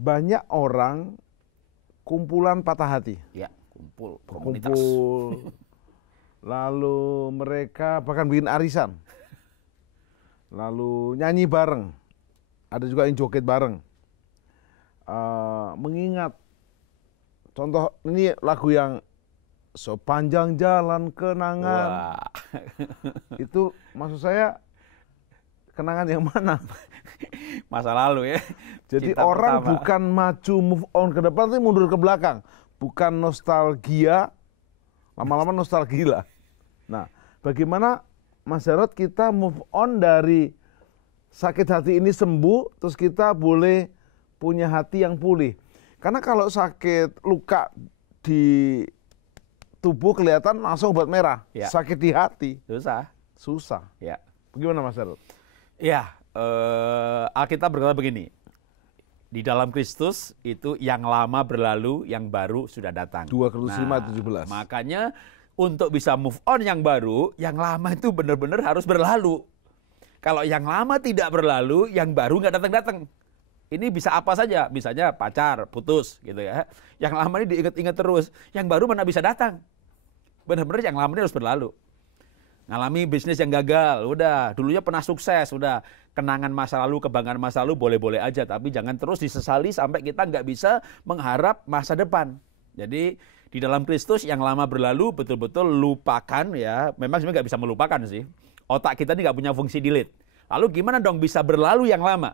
banyak orang kumpulan patah hati, Ya, kumpul komunitas. kumpul, lalu mereka bahkan bikin arisan, lalu nyanyi bareng, ada juga yang joget bareng. Mengingat contoh ini lagu yang sepanjang jalan kenangan. Wah. Itu maksud saya kenangan yang mana? Masa lalu ya. Jadi Cinta orang pertama. bukan maju move on ke depan, tapi mundur ke belakang. Bukan nostalgia, lama-lama nostalgia. Nah, bagaimana Mas Jarod kita move on dari sakit hati ini sembuh, terus kita boleh punya hati yang pulih. Karena kalau sakit luka di tubuh kelihatan langsung obat merah. Ya. Sakit di hati Susah. susah. Ya. Bagaimana Mas Jarod? Ya, Alkitab berkata begini. Di dalam Kristus itu yang lama berlalu, yang baru sudah datang. 2 Korintus 5:17. Makanya untuk bisa move on yang baru, yang lama itu benar-benar harus berlalu. Kalau yang lama tidak berlalu, yang baru nggak datang-datang. Ini bisa apa saja, misalnya pacar, putus gitu ya. Yang lama ini diingat-ingat terus, yang baru mana bisa datang. Benar-benar yang lama ini harus berlalu. Ngalami bisnis yang gagal, udah. Dulunya pernah sukses, udah. Kenangan masa lalu, kebanggaan masa lalu boleh-boleh aja, tapi jangan terus disesali sampai kita nggak bisa mengharap masa depan. Jadi di dalam Kristus yang lama berlalu, betul-betul lupakan ya. Memang sebenarnya nggak bisa melupakan sih. Otak kita ini nggak punya fungsi delete. Lalu gimana dong bisa berlalu yang lama?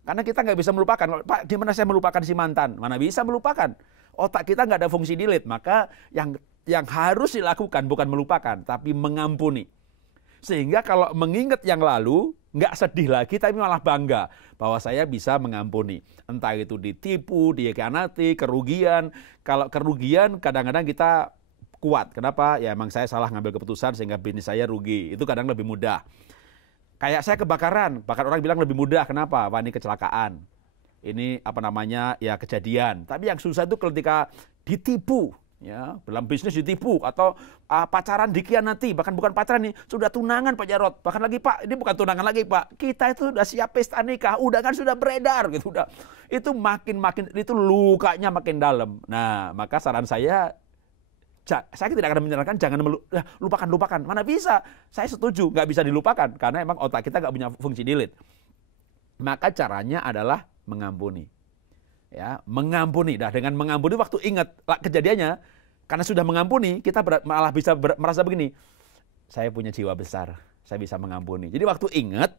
Karena kita nggak bisa melupakan. Pak, gimana saya melupakan si mantan? Mana bisa melupakan? Otak kita nggak ada fungsi delete. Maka yang harus dilakukan bukan melupakan, tapi mengampuni. Sehingga kalau mengingat yang lalu, nggak sedih lagi, tapi malah bangga bahwa saya bisa mengampuni. Entah itu ditipu, dikhianati, kerugian. Kalau kerugian kadang-kadang kita kuat. Kenapa? Ya emang saya salah ngambil keputusan sehingga bisnis saya rugi. Itu kadang lebih mudah. Kayak saya kebakaran, bahkan orang bilang lebih mudah. Kenapa? Wah, ini kecelakaan. Ini apa namanya? Ya kejadian. Tapi yang susah itu ketika ditipu, ya, dalam bisnis ditipu atau pacaran dikhianati, bahkan bukan pacaran nih, sudah tunangan Pak Jarod. Bahkan lagi Pak, ini bukan tunangan lagi Pak. Kita itu sudah siap pesta nikah, undangan sudah beredar gitu udah. Itu makin itu lukanya makin dalam. Nah, maka saran saya tidak akan menyarankan jangan lupakan. Mana bisa? Saya setuju, nggak bisa dilupakan karena emang otak kita nggak punya fungsi delete. Maka caranya adalah mengampuni. Ya, mengampuni. Nah, dengan mengampuni waktu ingat kejadiannya, karena sudah mengampuni, kita malah bisa merasa begini. Saya punya jiwa besar, saya bisa mengampuni. Jadi waktu ingat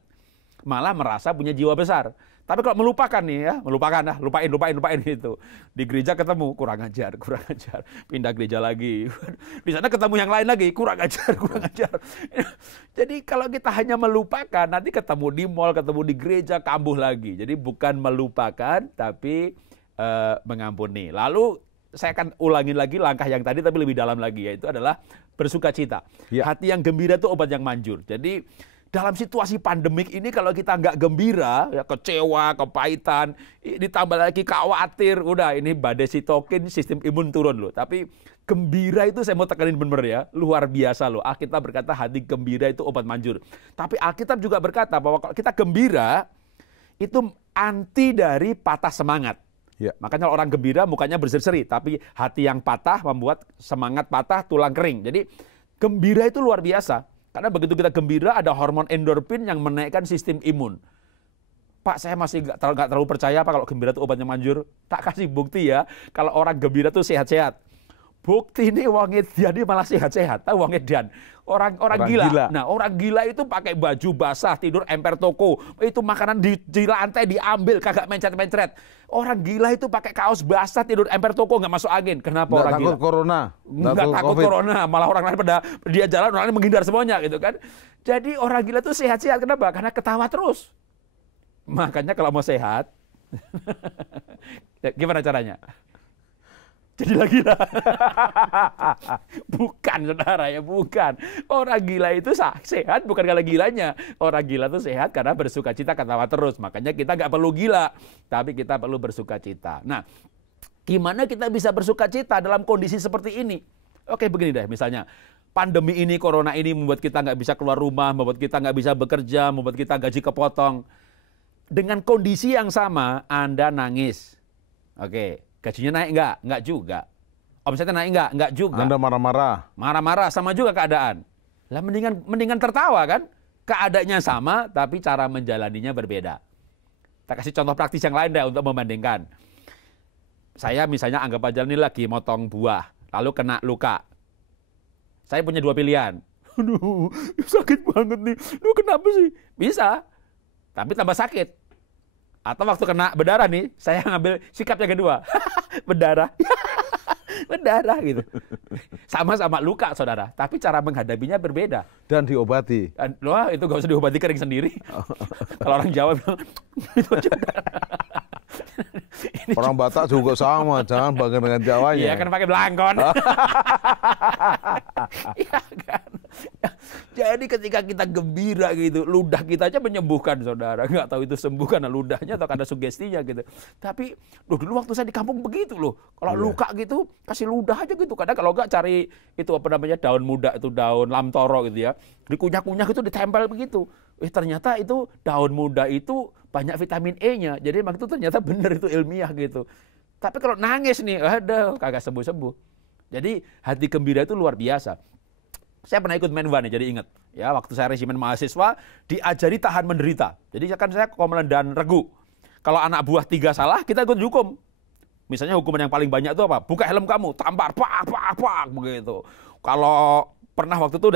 malah merasa punya jiwa besar. Tapi kalau melupakan nih ya, lupain gitu. Di gereja ketemu, kurang ajar. Pindah gereja lagi. Di sana ketemu yang lain lagi, kurang ajar. Jadi kalau kita hanya melupakan, nanti ketemu di mall, ketemu di gereja, kambuh lagi. Jadi bukan melupakan, tapi mengampuni. Lalu saya akan ulangin lagi langkah yang tadi, tapi lebih dalam lagi, yaitu adalah bersukacita. Ya. Hati yang gembira itu obat yang manjur. Jadi dalam situasi pandemik ini kalau kita nggak gembira, ya kecewa, kepahitan, ditambah lagi khawatir, udah ini badai sitokin, sistem imun turun loh. Tapi gembira itu saya mau tekanin bener ya, luar biasa loh. Alkitab berkata hati gembira itu obat manjur. Tapi Alkitab juga berkata bahwa kalau kita gembira, itu anti dari patah semangat. Ya. Makanya kalau orang gembira mukanya berseri-seri, tapi hati yang patah membuat semangat patah, tulang kering. Jadi gembira itu luar biasa. Karena begitu kita gembira ada hormon endorfin yang menaikkan sistem imun. Pak, saya masih nggak terlalu percaya Pak kalau gembira itu obatnya manjur. Tak kasih bukti ya, kalau orang gembira itu sehat-sehat. Bukti ini wong edan malah sehat-sehat. Tahu wong edan? Orang gila. Nah, orang gila itu pakai baju basah, tidur emper toko. Itu makanan di lantai diambil, kagak mencret-mencret. Orang gila itu pakai kaos basah, tidur emper toko, nggak masuk angin. Kenapa orang gila? Takut corona. Nggak takut corona. Malah orang lain pada dia jalan, orang lain menghindar semuanya gitu kan. Jadi orang gila itu sehat-sehat. Kenapa? Karena ketawa terus. Makanya kalau mau sehat, gimana caranya? Jadilah gila. Bukan, saudara ya, bukan. Orang gila itu sehat bukan karena gilanya. Orang gila itu sehat karena bersuka cita, ketawa terus. Makanya kita nggak perlu gila, tapi kita perlu bersuka cita. Nah, gimana kita bisa bersuka cita dalam kondisi seperti ini? Oke, begini deh, misalnya pandemi ini, corona ini membuat kita nggak bisa keluar rumah, membuat kita nggak bisa bekerja, membuat kita gaji kepotong. Dengan kondisi yang sama, Anda nangis. Oke. Gajinya naik nggak? Nggak juga. Omsetnya naik nggak? Nggak juga. Anda marah-marah. Marah-marah, sama juga keadaan. Lah mendingan tertawa kan? Keadaannya sama, tapi cara menjalaninya berbeda. Kita kasih contoh praktis yang lain deh untuk membandingkan. Saya misalnya anggap aja ini lagi motong buah, lalu kena luka. Saya punya dua pilihan. Aduh, sakit banget nih. Lu kenapa sih? Bisa, tapi tambah sakit. Atau waktu kena berdarah nih, saya ngambil sikap yang kedua. Berdarah. Berdarah gitu. Sama-sama luka, saudara. Tapi cara menghadapinya berbeda. Dan diobati. Loh, itu gak usah diobati, kering sendiri. Kalau orang Jawa bilang, itu orang Batak juga sama, jangan bangga dengan Jawanya. Iya kan pakai belangkon. Iya kan. Jadi ketika kita gembira gitu, ludah kita aja menyembuhkan, saudara. Nggak tahu itu sembuh karena ludahnya atau karena sugestinya gitu. Tapi dulu waktu saya di kampung begitu loh. Kalau luka gitu, kasih ludah aja gitu. Kadang kalau nggak cari itu apa namanya daun muda, itu daun lamtoro gitu ya. Dikunyah-kunyah gitu, ditempel begitu. Ternyata itu daun muda itu banyak vitamin E-nya. Jadi memang itu ternyata benar itu ilmiah gitu. Tapi kalau nangis nih, aduh, kagak sembuh-sembuh. Jadi hati gembira itu luar biasa. Saya pernah ikut Menwa nih, jadi ingat. Ya, waktu saya resimen mahasiswa, diajari tahan menderita. Jadi kan saya komandan dan regu. Kalau anak buah 3 salah, kita ikut dihukum. Misalnya hukuman yang paling banyak itu apa? Buka helm kamu, tampar, pak, begitu. Kalau pernah waktu itu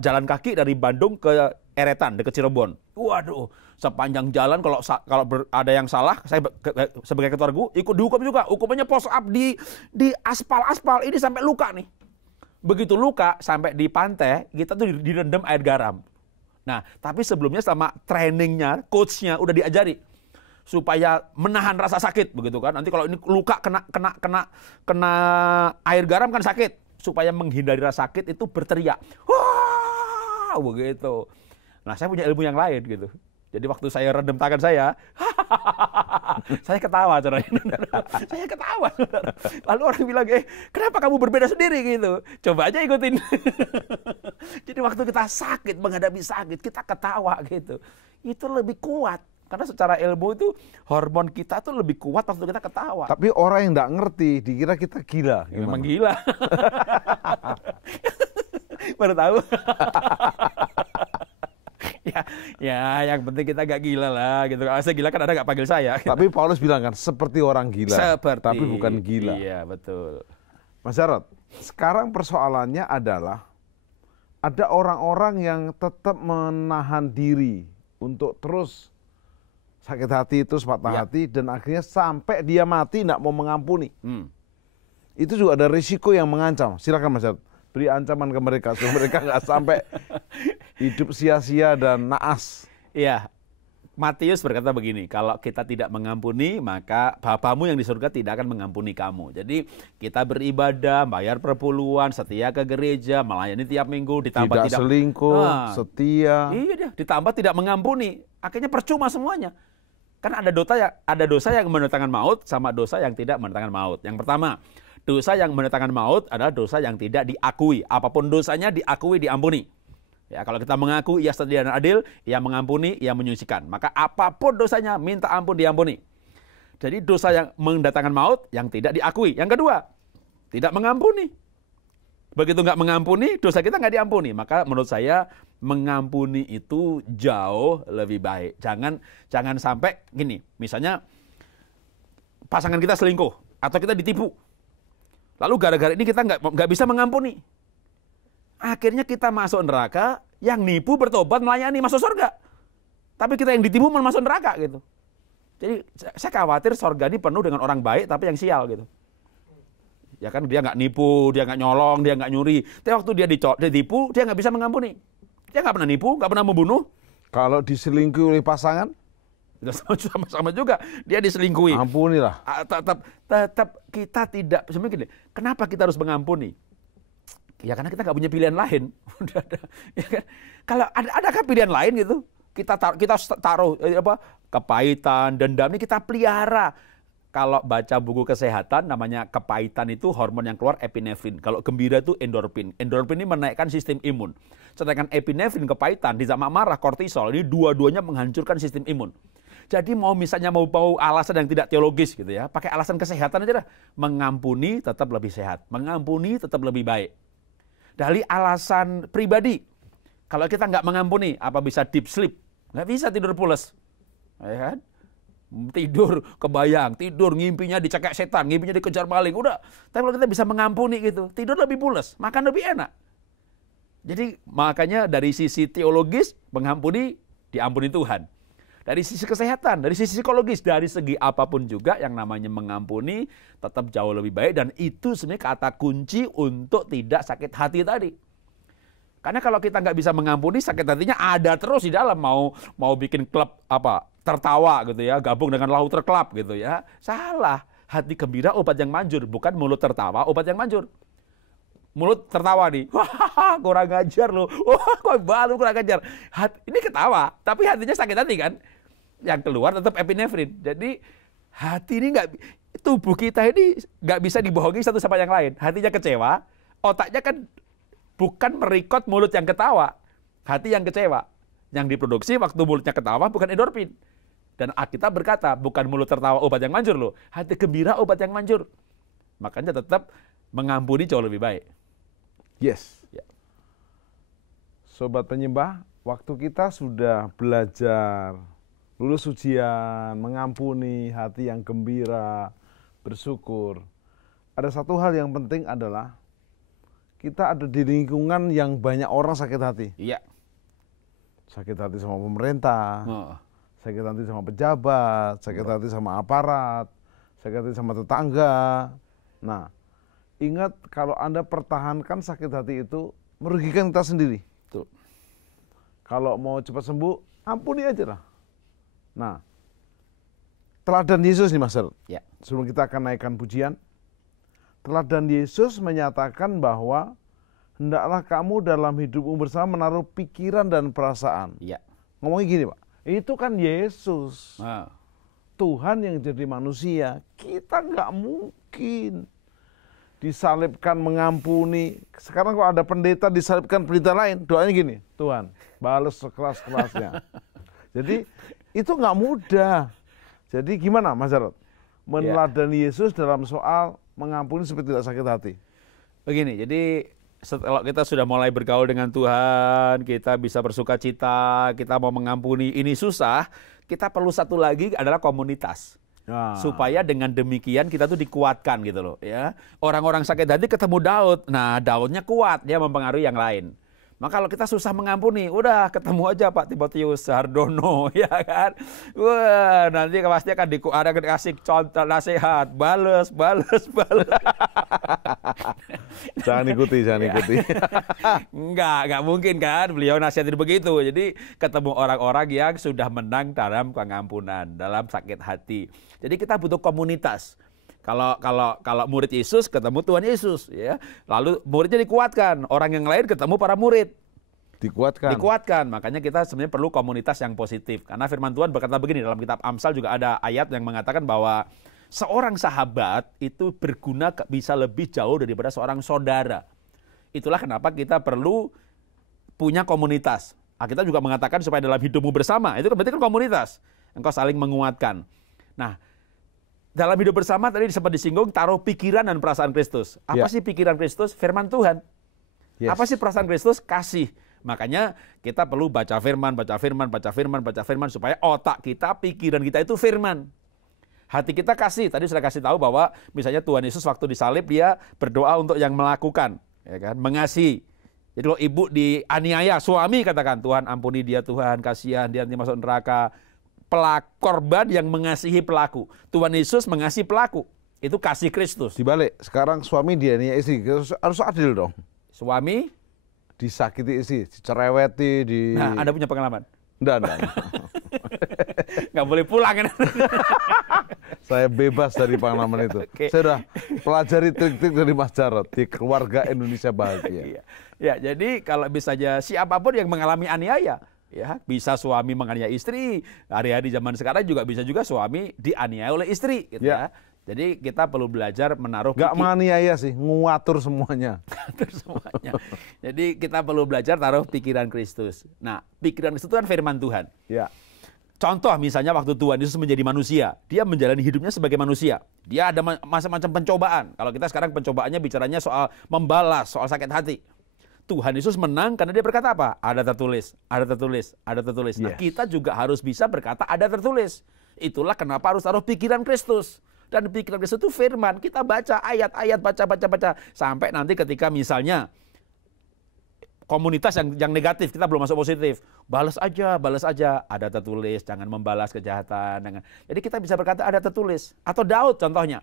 jalan kaki dari Bandung ke Eretan, dekat Cirebon. Waduh, sepanjang jalan kalau ada yang salah, saya sebagai ketua regu ikut dihukum juga. Hukumannya push up di aspal ini sampai luka nih. Begitu luka sampai di pantai, kita tuh direndam air garam. Nah, tapi sebelumnya selama trainingnya, coachnya udah diajari supaya menahan rasa sakit, begitu kan? Nanti kalau ini luka kena air garam kan sakit. Supaya menghindari rasa sakit itu berteriak, wah, begitu. Nah, saya punya ilmu yang lain gitu. Jadi waktu saya rendam tangan saya ketawa, saudara. Saya ketawa. Lalu orang bilang, kenapa kamu berbeda sendiri gitu? Coba aja ikutin. Jadi waktu kita sakit, menghadapi sakit, kita ketawa gitu. Itu lebih kuat. Karena secara ilmu itu hormon kita tuh lebih kuat waktu kita ketawa. Tapi orang yang nggak ngerti dikira kita gila. Ya, memang gila. Baru tahu. Ya, yang penting kita gak gila lah gitu. Kalau saya gila kan ada gak panggil saya. Gitu. Tapi Paulus bilang kan seperti orang gila, tapi bukan gila. Iya, betul. Mas Jarod, sekarang persoalannya adalah ada orang-orang yang tetap menahan diri untuk terus sakit hati, terus patah hati, dan akhirnya sampai dia mati tidak mau mengampuni. Itu juga ada risiko yang mengancam. Silakan Mas Jarod, beri ancaman ke mereka supaya mereka nggak sampai hidup sia-sia dan naas. Iya, Matius berkata begini, kalau kita tidak mengampuni, maka Bapamu yang di surga tidak akan mengampuni kamu. Jadi kita beribadah, bayar perpuluhan, setia ke gereja, melayani tiap minggu, ditambah tidak selingkuh, setia. Iya dia, ditambah tidak mengampuni. Akhirnya percuma semuanya. Kan ada dosa yang mendatangkan maut sama dosa yang tidak mendatangkan maut. Yang pertama, dosa yang mendatangkan maut adalah dosa yang tidak diakui. Apapun dosanya diakui, diampuni. Ya, kalau kita mengaku ia setia dan adil, ia mengampuni, ia menyucikan. Maka apapun dosanya, minta ampun, diampuni. Jadi dosa yang mendatangkan maut, yang tidak diakui. Yang kedua, tidak mengampuni. Begitu nggak mengampuni, dosa kita nggak diampuni. Maka menurut saya, mengampuni itu jauh lebih baik. Jangan sampai gini, misalnya pasangan kita selingkuh, atau kita ditipu. Lalu gara-gara ini kita nggak bisa mengampuni. Akhirnya kita masuk neraka, yang nipu bertobat melayani masuk surga. Tapi kita yang ditipu malah masuk neraka gitu. Jadi saya khawatir surga ini penuh dengan orang baik tapi yang sial gitu. Ya kan dia nggak nipu, dia nggak nyolong, dia nggak nyuri. Tapi waktu dia ditipu, dia nggak bisa mengampuni. Dia nggak pernah nipu, nggak pernah membunuh. Kalau diselingkuhi oleh pasangan? Sama-sama juga, dia diselingkuhi. Ampunilah. Tetap kita tidak, sebenarnya gini, kenapa kita harus mengampuni? Ya karena kita nggak punya pilihan lain. Ya kan? Kalau adakah pilihan lain gitu? Kita taruh kepahitan, dendam ini kita pelihara. Kalau baca buku kesehatan namanya kepahitan itu hormon yang keluar epinefrin. Kalau gembira itu endorfin. Endorfin ini menaikkan sistem imun. Sedangkan epinefrin kepahitan di zaman marah kortisol ini dua-duanya menghancurkan sistem imun. Jadi mau alasan yang tidak teologis gitu ya, pakai alasan kesehatan aja dah. Mengampuni tetap lebih sehat, mengampuni tetap lebih baik. Dari alasan pribadi, kalau kita nggak mengampuni, apa bisa deep sleep? Nggak bisa tidur pules. Ya kan? Tidur kebayang, tidur ngimpinya dicekek setan, ngimpinya dikejar maling, udah. Tapi kalau kita bisa mengampuni gitu, tidur lebih pules, makan lebih enak. Jadi makanya dari sisi teologis, mengampuni, diampuni Tuhan. Dari sisi kesehatan, dari sisi psikologis, dari segi apapun juga yang namanya mengampuni tetap jauh lebih baik. Dan itu sebenarnya kata kunci untuk tidak sakit hati tadi. Karena kalau kita nggak bisa mengampuni, sakit hatinya ada terus di dalam. Mau bikin klub tertawa gitu ya, gabung dengan Laughter Club gitu ya. Salah, hati gembira obat yang manjur, bukan mulut tertawa obat yang manjur. Mulut tertawa nih, wah kurang ajar loh, wah kok baru kurang ajar. Ini ketawa, tapi hatinya sakit hati kan. Yang keluar tetap epinefrin. Jadi hati ini tubuh kita ini nggak bisa dibohongi satu sama yang lain. Hatinya kecewa, otaknya kan bukan merekod mulut yang ketawa, hati yang kecewa. Yang diproduksi waktu mulutnya ketawa bukan endorfin. Dan Alkitab berkata, bukan mulut tertawa obat yang manjur loh, hati gembira obat yang manjur. Makanya tetap mengampuni jauh lebih baik. Yes. Ya. Sobat penyembah, waktu kita sudah belajar lulus ujian, mengampuni, hati yang gembira, bersyukur. Ada satu hal yang penting adalah kita ada di lingkungan yang banyak orang sakit hati. Iya. Sakit hati sama pemerintah, sakit hati sama pejabat, sakit hati sama aparat, sakit hati sama tetangga. Nah, ingat kalau Anda pertahankan sakit hati itu merugikan kita sendiri. Betul. Kalau mau cepat sembuh, ampuni aja lah. Nah, teladan Yesus nih Mas Ser. Ya. Sebelum kita akan naikkan pujian, teladan Yesus menyatakan bahwa hendaklah kamu dalam hidupmu bersama menaruh pikiran dan perasaan. Ya. Ngomongnya gini Pak, itu kan Yesus. Tuhan yang jadi manusia, kita nggak mungkin disalibkan mengampuni. Sekarang kalau ada pendeta disalibkan pendeta lain, doanya gini, Tuhan balas sekeras-kerasnya. Jadi itu nggak mudah. Jadi gimana Mas Jarod? Meneladani Yesus dalam soal mengampuni seperti tidak sakit hati. Begini, jadi setelah kita sudah mulai bergaul dengan Tuhan, kita bisa bersuka cita, kita mau mengampuni, ini susah, kita perlu satu lagi adalah komunitas. Supaya dengan demikian kita tuh dikuatkan gitu loh ya. Orang-orang sakit hati ketemu Daud, nah Daudnya kuat, dia mempengaruhi yang lain. Maka kalau kita susah mengampuni, udah ketemu aja Pak Timotius Hardono, ya kan? Wah, nanti pasti akan ada kasih contoh nasihat, bales. Jangan ikuti, jangan ikuti. Enggak mungkin kan beliau nasihatin begitu. Jadi ketemu orang-orang yang sudah menang dalam pengampunan, dalam sakit hati. Jadi kita butuh komunitas. Kalau murid Yesus ketemu Tuhan Yesus, ya. Lalu muridnya dikuatkan, orang yang lain ketemu para murid. Dikuatkan. Makanya kita sebenarnya perlu komunitas yang positif. Karena firman Tuhan berkata begini, dalam kitab Amsal juga ada ayat yang mengatakan bahwa seorang sahabat itu berguna bisa lebih jauh daripada seorang saudara. Itulah kenapa kita perlu punya komunitas. Kita juga mengatakan supaya dalam hidupmu bersama, itu berarti kan komunitas. Engkau saling menguatkan. Nah, dalam hidup bersama tadi sempat disinggung, taruh pikiran dan perasaan Kristus. Apa sih pikiran Kristus? Firman Tuhan. Yes. Apa sih perasaan Kristus? Kasih. Makanya kita perlu baca firman supaya otak kita, pikiran kita itu firman. Hati kita kasih. Tadi sudah kasih tahu bahwa misalnya Tuhan Yesus waktu disalib dia berdoa untuk yang melakukan, ya kan, mengasihi. Jadi kalau ibu dianiaya, suami katakan, Tuhan ampuni dia, Tuhan kasihan dia nanti masuk neraka. Korban yang mengasihi pelaku. Tuhan Yesus mengasihi pelaku. Itu kasih Kristus. Dibalik, sekarang suami dianiaya istri, harus adil dong. Suami disakiti istri, dicereweti, Nah, Anda punya pengalaman? Enggak. Nggak boleh pulang kan? Saya bebas dari pengalaman itu. Okay. Saya sudah pelajari trik-trik dari Mas Jarod di Keluarga Indonesia Bahagia. Ya, jadi kalau misalnya siapapun yang mengalami aniaya, ya bisa suami menganiaya istri, hari-hari zaman sekarang juga bisa juga suami dianiaya oleh istri, gitu ya. Jadi kita perlu belajar menaruh nggak menganiaya sih, nguatur semuanya. Jadi kita perlu belajar taruh pikiran Kristus. Nah, pikiran Kristus itu kan firman Tuhan. Ya. Contoh misalnya waktu Tuhan Yesus menjadi manusia, dia menjalani hidupnya sebagai manusia. Dia ada macam-macam pencobaan. Kalau kita sekarang pencobaannya bicaranya soal membalas, soal sakit hati. Tuhan Yesus menang karena dia berkata apa? Ada tertulis, ada tertulis, ada tertulis. Nah, kita juga harus bisa berkata ada tertulis. Itulah kenapa harus taruh pikiran Kristus. Dan pikiran Kristus itu firman, kita baca ayat-ayat, baca. Sampai nanti ketika misalnya komunitas yang negatif, kita belum masuk positif. Balas aja, ada tertulis, jangan membalas kejahatan. Jadi kita bisa berkata ada tertulis. Atau Daud contohnya.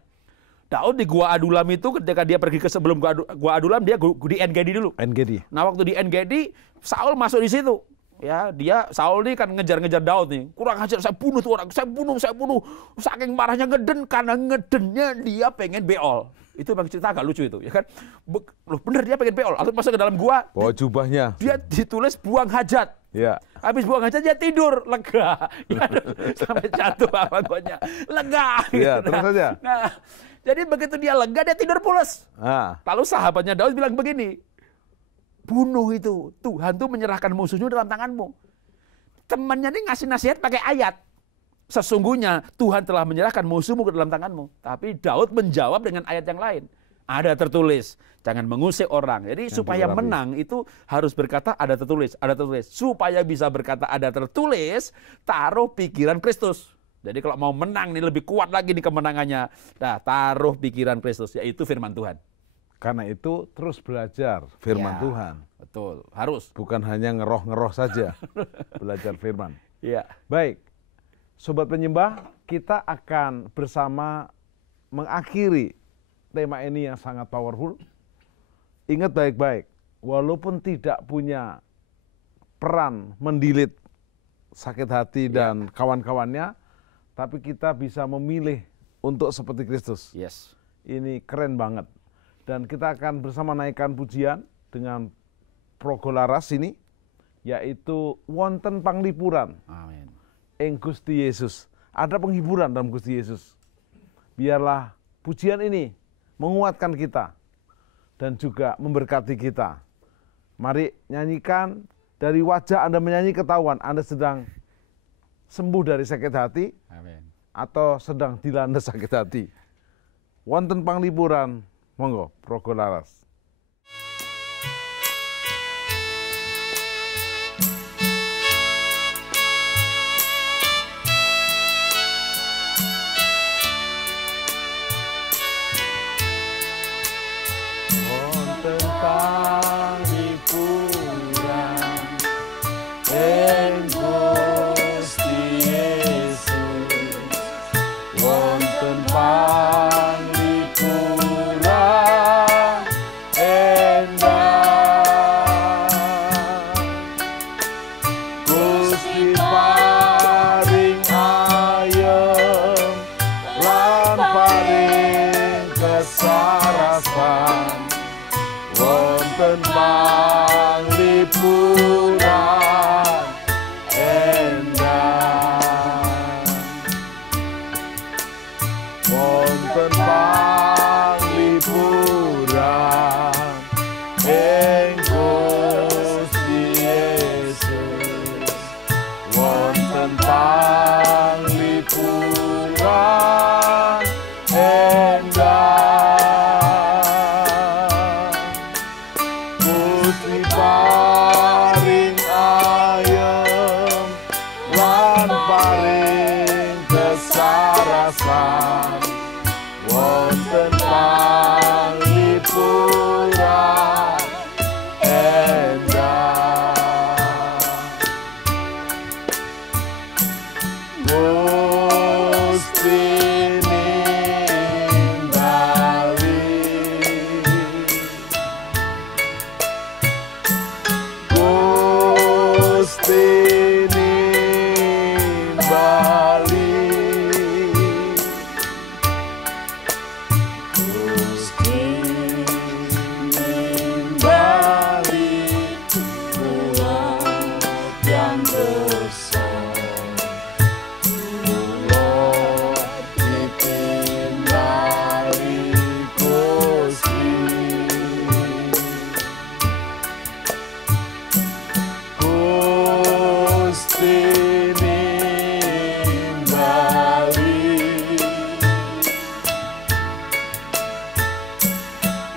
Daud di Gua Adulam itu ketika dia pergi ke sebelum Gua Adulam, dia di En-Gedi dulu. Nah waktu di En-Gedi, Saul masuk di situ. Ya, Saul ini kan ngejar-ngejar Daud nih. Kurang ajar, saya bunuh tuh orang, saya bunuh. Saking marahnya ngeden, karena ngedennya dia pengen beol. Itu bang cerita agak lucu itu, ya kan? Loh bener dia pengen beol, atau masuk ke dalam gua. Bawa jubahnya. Dia ditulis buang hajat. Ya. Habis buang hajat dia tidur, lega. Ya, sampai jatuh pokoknya. Lega. Iya, gitu. terus saja. Nah, jadi begitu dia lega, dia tidur pulas. Lalu sahabatnya Daud bilang begini, bunuh itu, Tuhan tuh menyerahkan musuhnya dalam tanganmu. Temannya ini ngasih nasihat pakai ayat. Sesungguhnya Tuhan telah menyerahkan musuhmu ke dalam tanganmu. Tapi Daud menjawab dengan ayat yang lain. Ada tertulis, jangan mengusik orang. Jadi supaya menang itu harus berkata ada tertulis, ada tertulis. Supaya bisa berkata ada tertulis, taruh pikiran Kristus. Jadi kalau mau menang nih lebih kuat lagi nih kemenangannya. Nah, taruh pikiran Kristus, yaitu firman Tuhan. Karena itu terus belajar firman Tuhan. Betul, harus. Bukan hanya ngeroh-ngeroh saja, belajar firman. Iya. Baik, Sobat Penyembah, kita akan bersama mengakhiri tema ini yang sangat powerful. Ingat baik-baik, walaupun tidak punya peran mendilit sakit hati dan kawan-kawannya, tapi kita bisa memilih untuk seperti Kristus. Yes. Ini keren banget. Dan kita akan bersama naikkan pujian dengan Progolaras ini, yaitu wonten panglipuran. Amin. Ing Gusti Yesus. Ada penghiburan dalam Gusti Yesus. Biarlah pujian ini menguatkan kita dan juga memberkati kita. Mari nyanyikan, dari wajah Anda menyanyi ketahuan Anda sedang sembuh dari sakit hati. Amin. Atau sedang dilanda sakit hati. Wonten panglipuran. Monggo, Progolaras. Wonten panglipuran ing Gusti Yesus. Wonten panglipuran wonten panglipuran endah, wonten panglipuran ing Gusti Yesus, wonten panglipuran endah, Gusti paring ayem lan paring kesarasan, wonten panglipuran endah, Gusti nimbali, Gusti nimbali, Gusti nimbali kula yang besar, kula ditimbali Gusti, Gusti nimbali,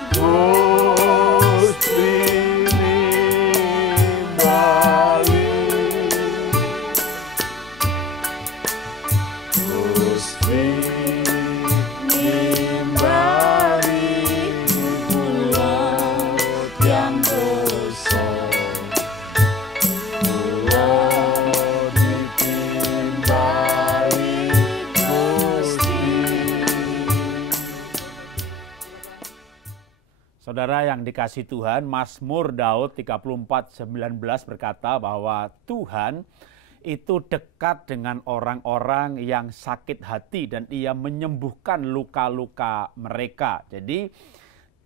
Gusti nimbali, Gusti nimbali kula yang besar, kula ditimbali Gusti. Saudara yang dikasih Tuhan, Mazmur Daud 34:19 berkata bahwa Tuhan itu dekat dengan orang-orang yang sakit hati dan Ia menyembuhkan luka-luka mereka. Jadi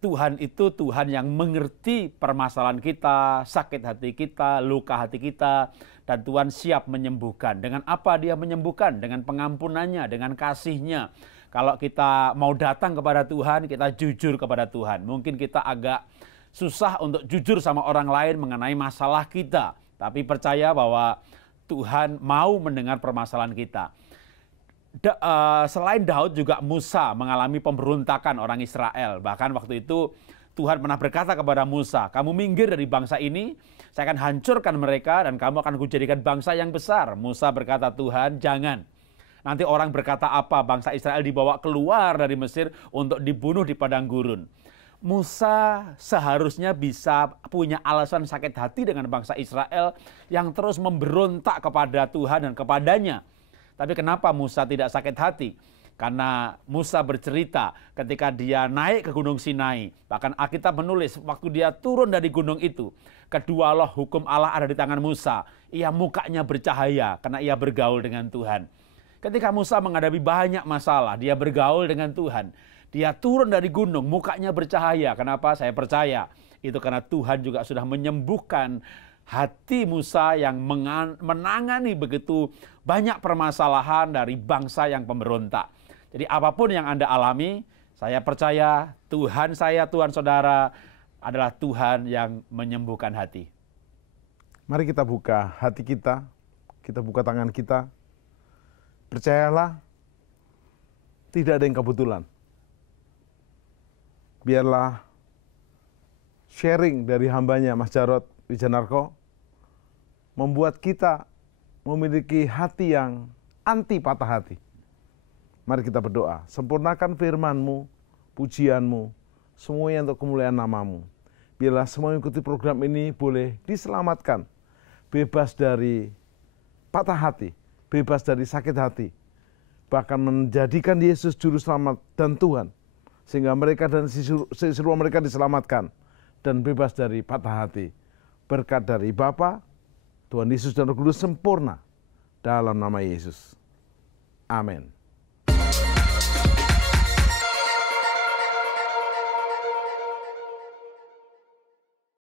Tuhan itu Tuhan yang mengerti permasalahan kita, sakit hati kita, luka hati kita, dan Tuhan siap menyembuhkan. Dengan apa Dia menyembuhkan? Dengan pengampunannya, dengan kasih-Nya. Kalau kita mau datang kepada Tuhan, kita jujur kepada Tuhan. Mungkin kita agak susah untuk jujur sama orang lain mengenai masalah kita. Tapi percaya bahwa Tuhan mau mendengar permasalahan kita. Selain Daud juga Musa mengalami pemberontakan orang Israel. Bahkan waktu itu Tuhan pernah berkata kepada Musa, kamu minggir dari bangsa ini, saya akan hancurkan mereka dan kamu akan kujadikan bangsa yang besar. Musa berkata, Tuhan jangan. Nanti orang berkata apa? Bangsa Israel dibawa keluar dari Mesir untuk dibunuh di padang gurun. Musa seharusnya bisa punya alasan sakit hati dengan bangsa Israel yang terus memberontak kepada Tuhan dan kepadanya. Tapi kenapa Musa tidak sakit hati? Karena Musa bercerita ketika dia naik ke Gunung Sinai. Bahkan Alkitab menulis waktu dia turun dari gunung itu. Kedua loh hukum Allah ada di tangan Musa. Ia mukanya bercahaya karena ia bergaul dengan Tuhan. Ketika Musa menghadapi banyak masalah, dia bergaul dengan Tuhan. Dia turun dari gunung, mukanya bercahaya. Kenapa? Saya percaya. Itu karena Tuhan juga sudah menyembuhkan hati Musa yang menangani begitu banyak permasalahan dari bangsa yang pemberontak. Jadi apapun yang Anda alami, saya percaya Tuhan saya, Tuhan saudara adalah Tuhan yang menyembuhkan hati. Mari kita buka hati kita buka tangan kita. Percayalah, tidak ada yang kebetulan. Biarlah sharing dari hambanya Mas Jarod Wijanarko membuat kita memiliki hati yang anti patah hati. Mari kita berdoa, sempurnakan firman-Mu, pujian-Mu, semuanya untuk kemuliaan nama-Mu. Biarlah semua yang ikuti program ini boleh diselamatkan, bebas dari patah hati, bebas dari sakit hati, bahkan menjadikan Yesus juru selamat dan Tuhan, sehingga mereka dan seluruh mereka diselamatkan dan bebas dari patah hati. Berkat dari Bapa, Tuhan Yesus dan Roh Kudus sempurna dalam nama Yesus. Amin.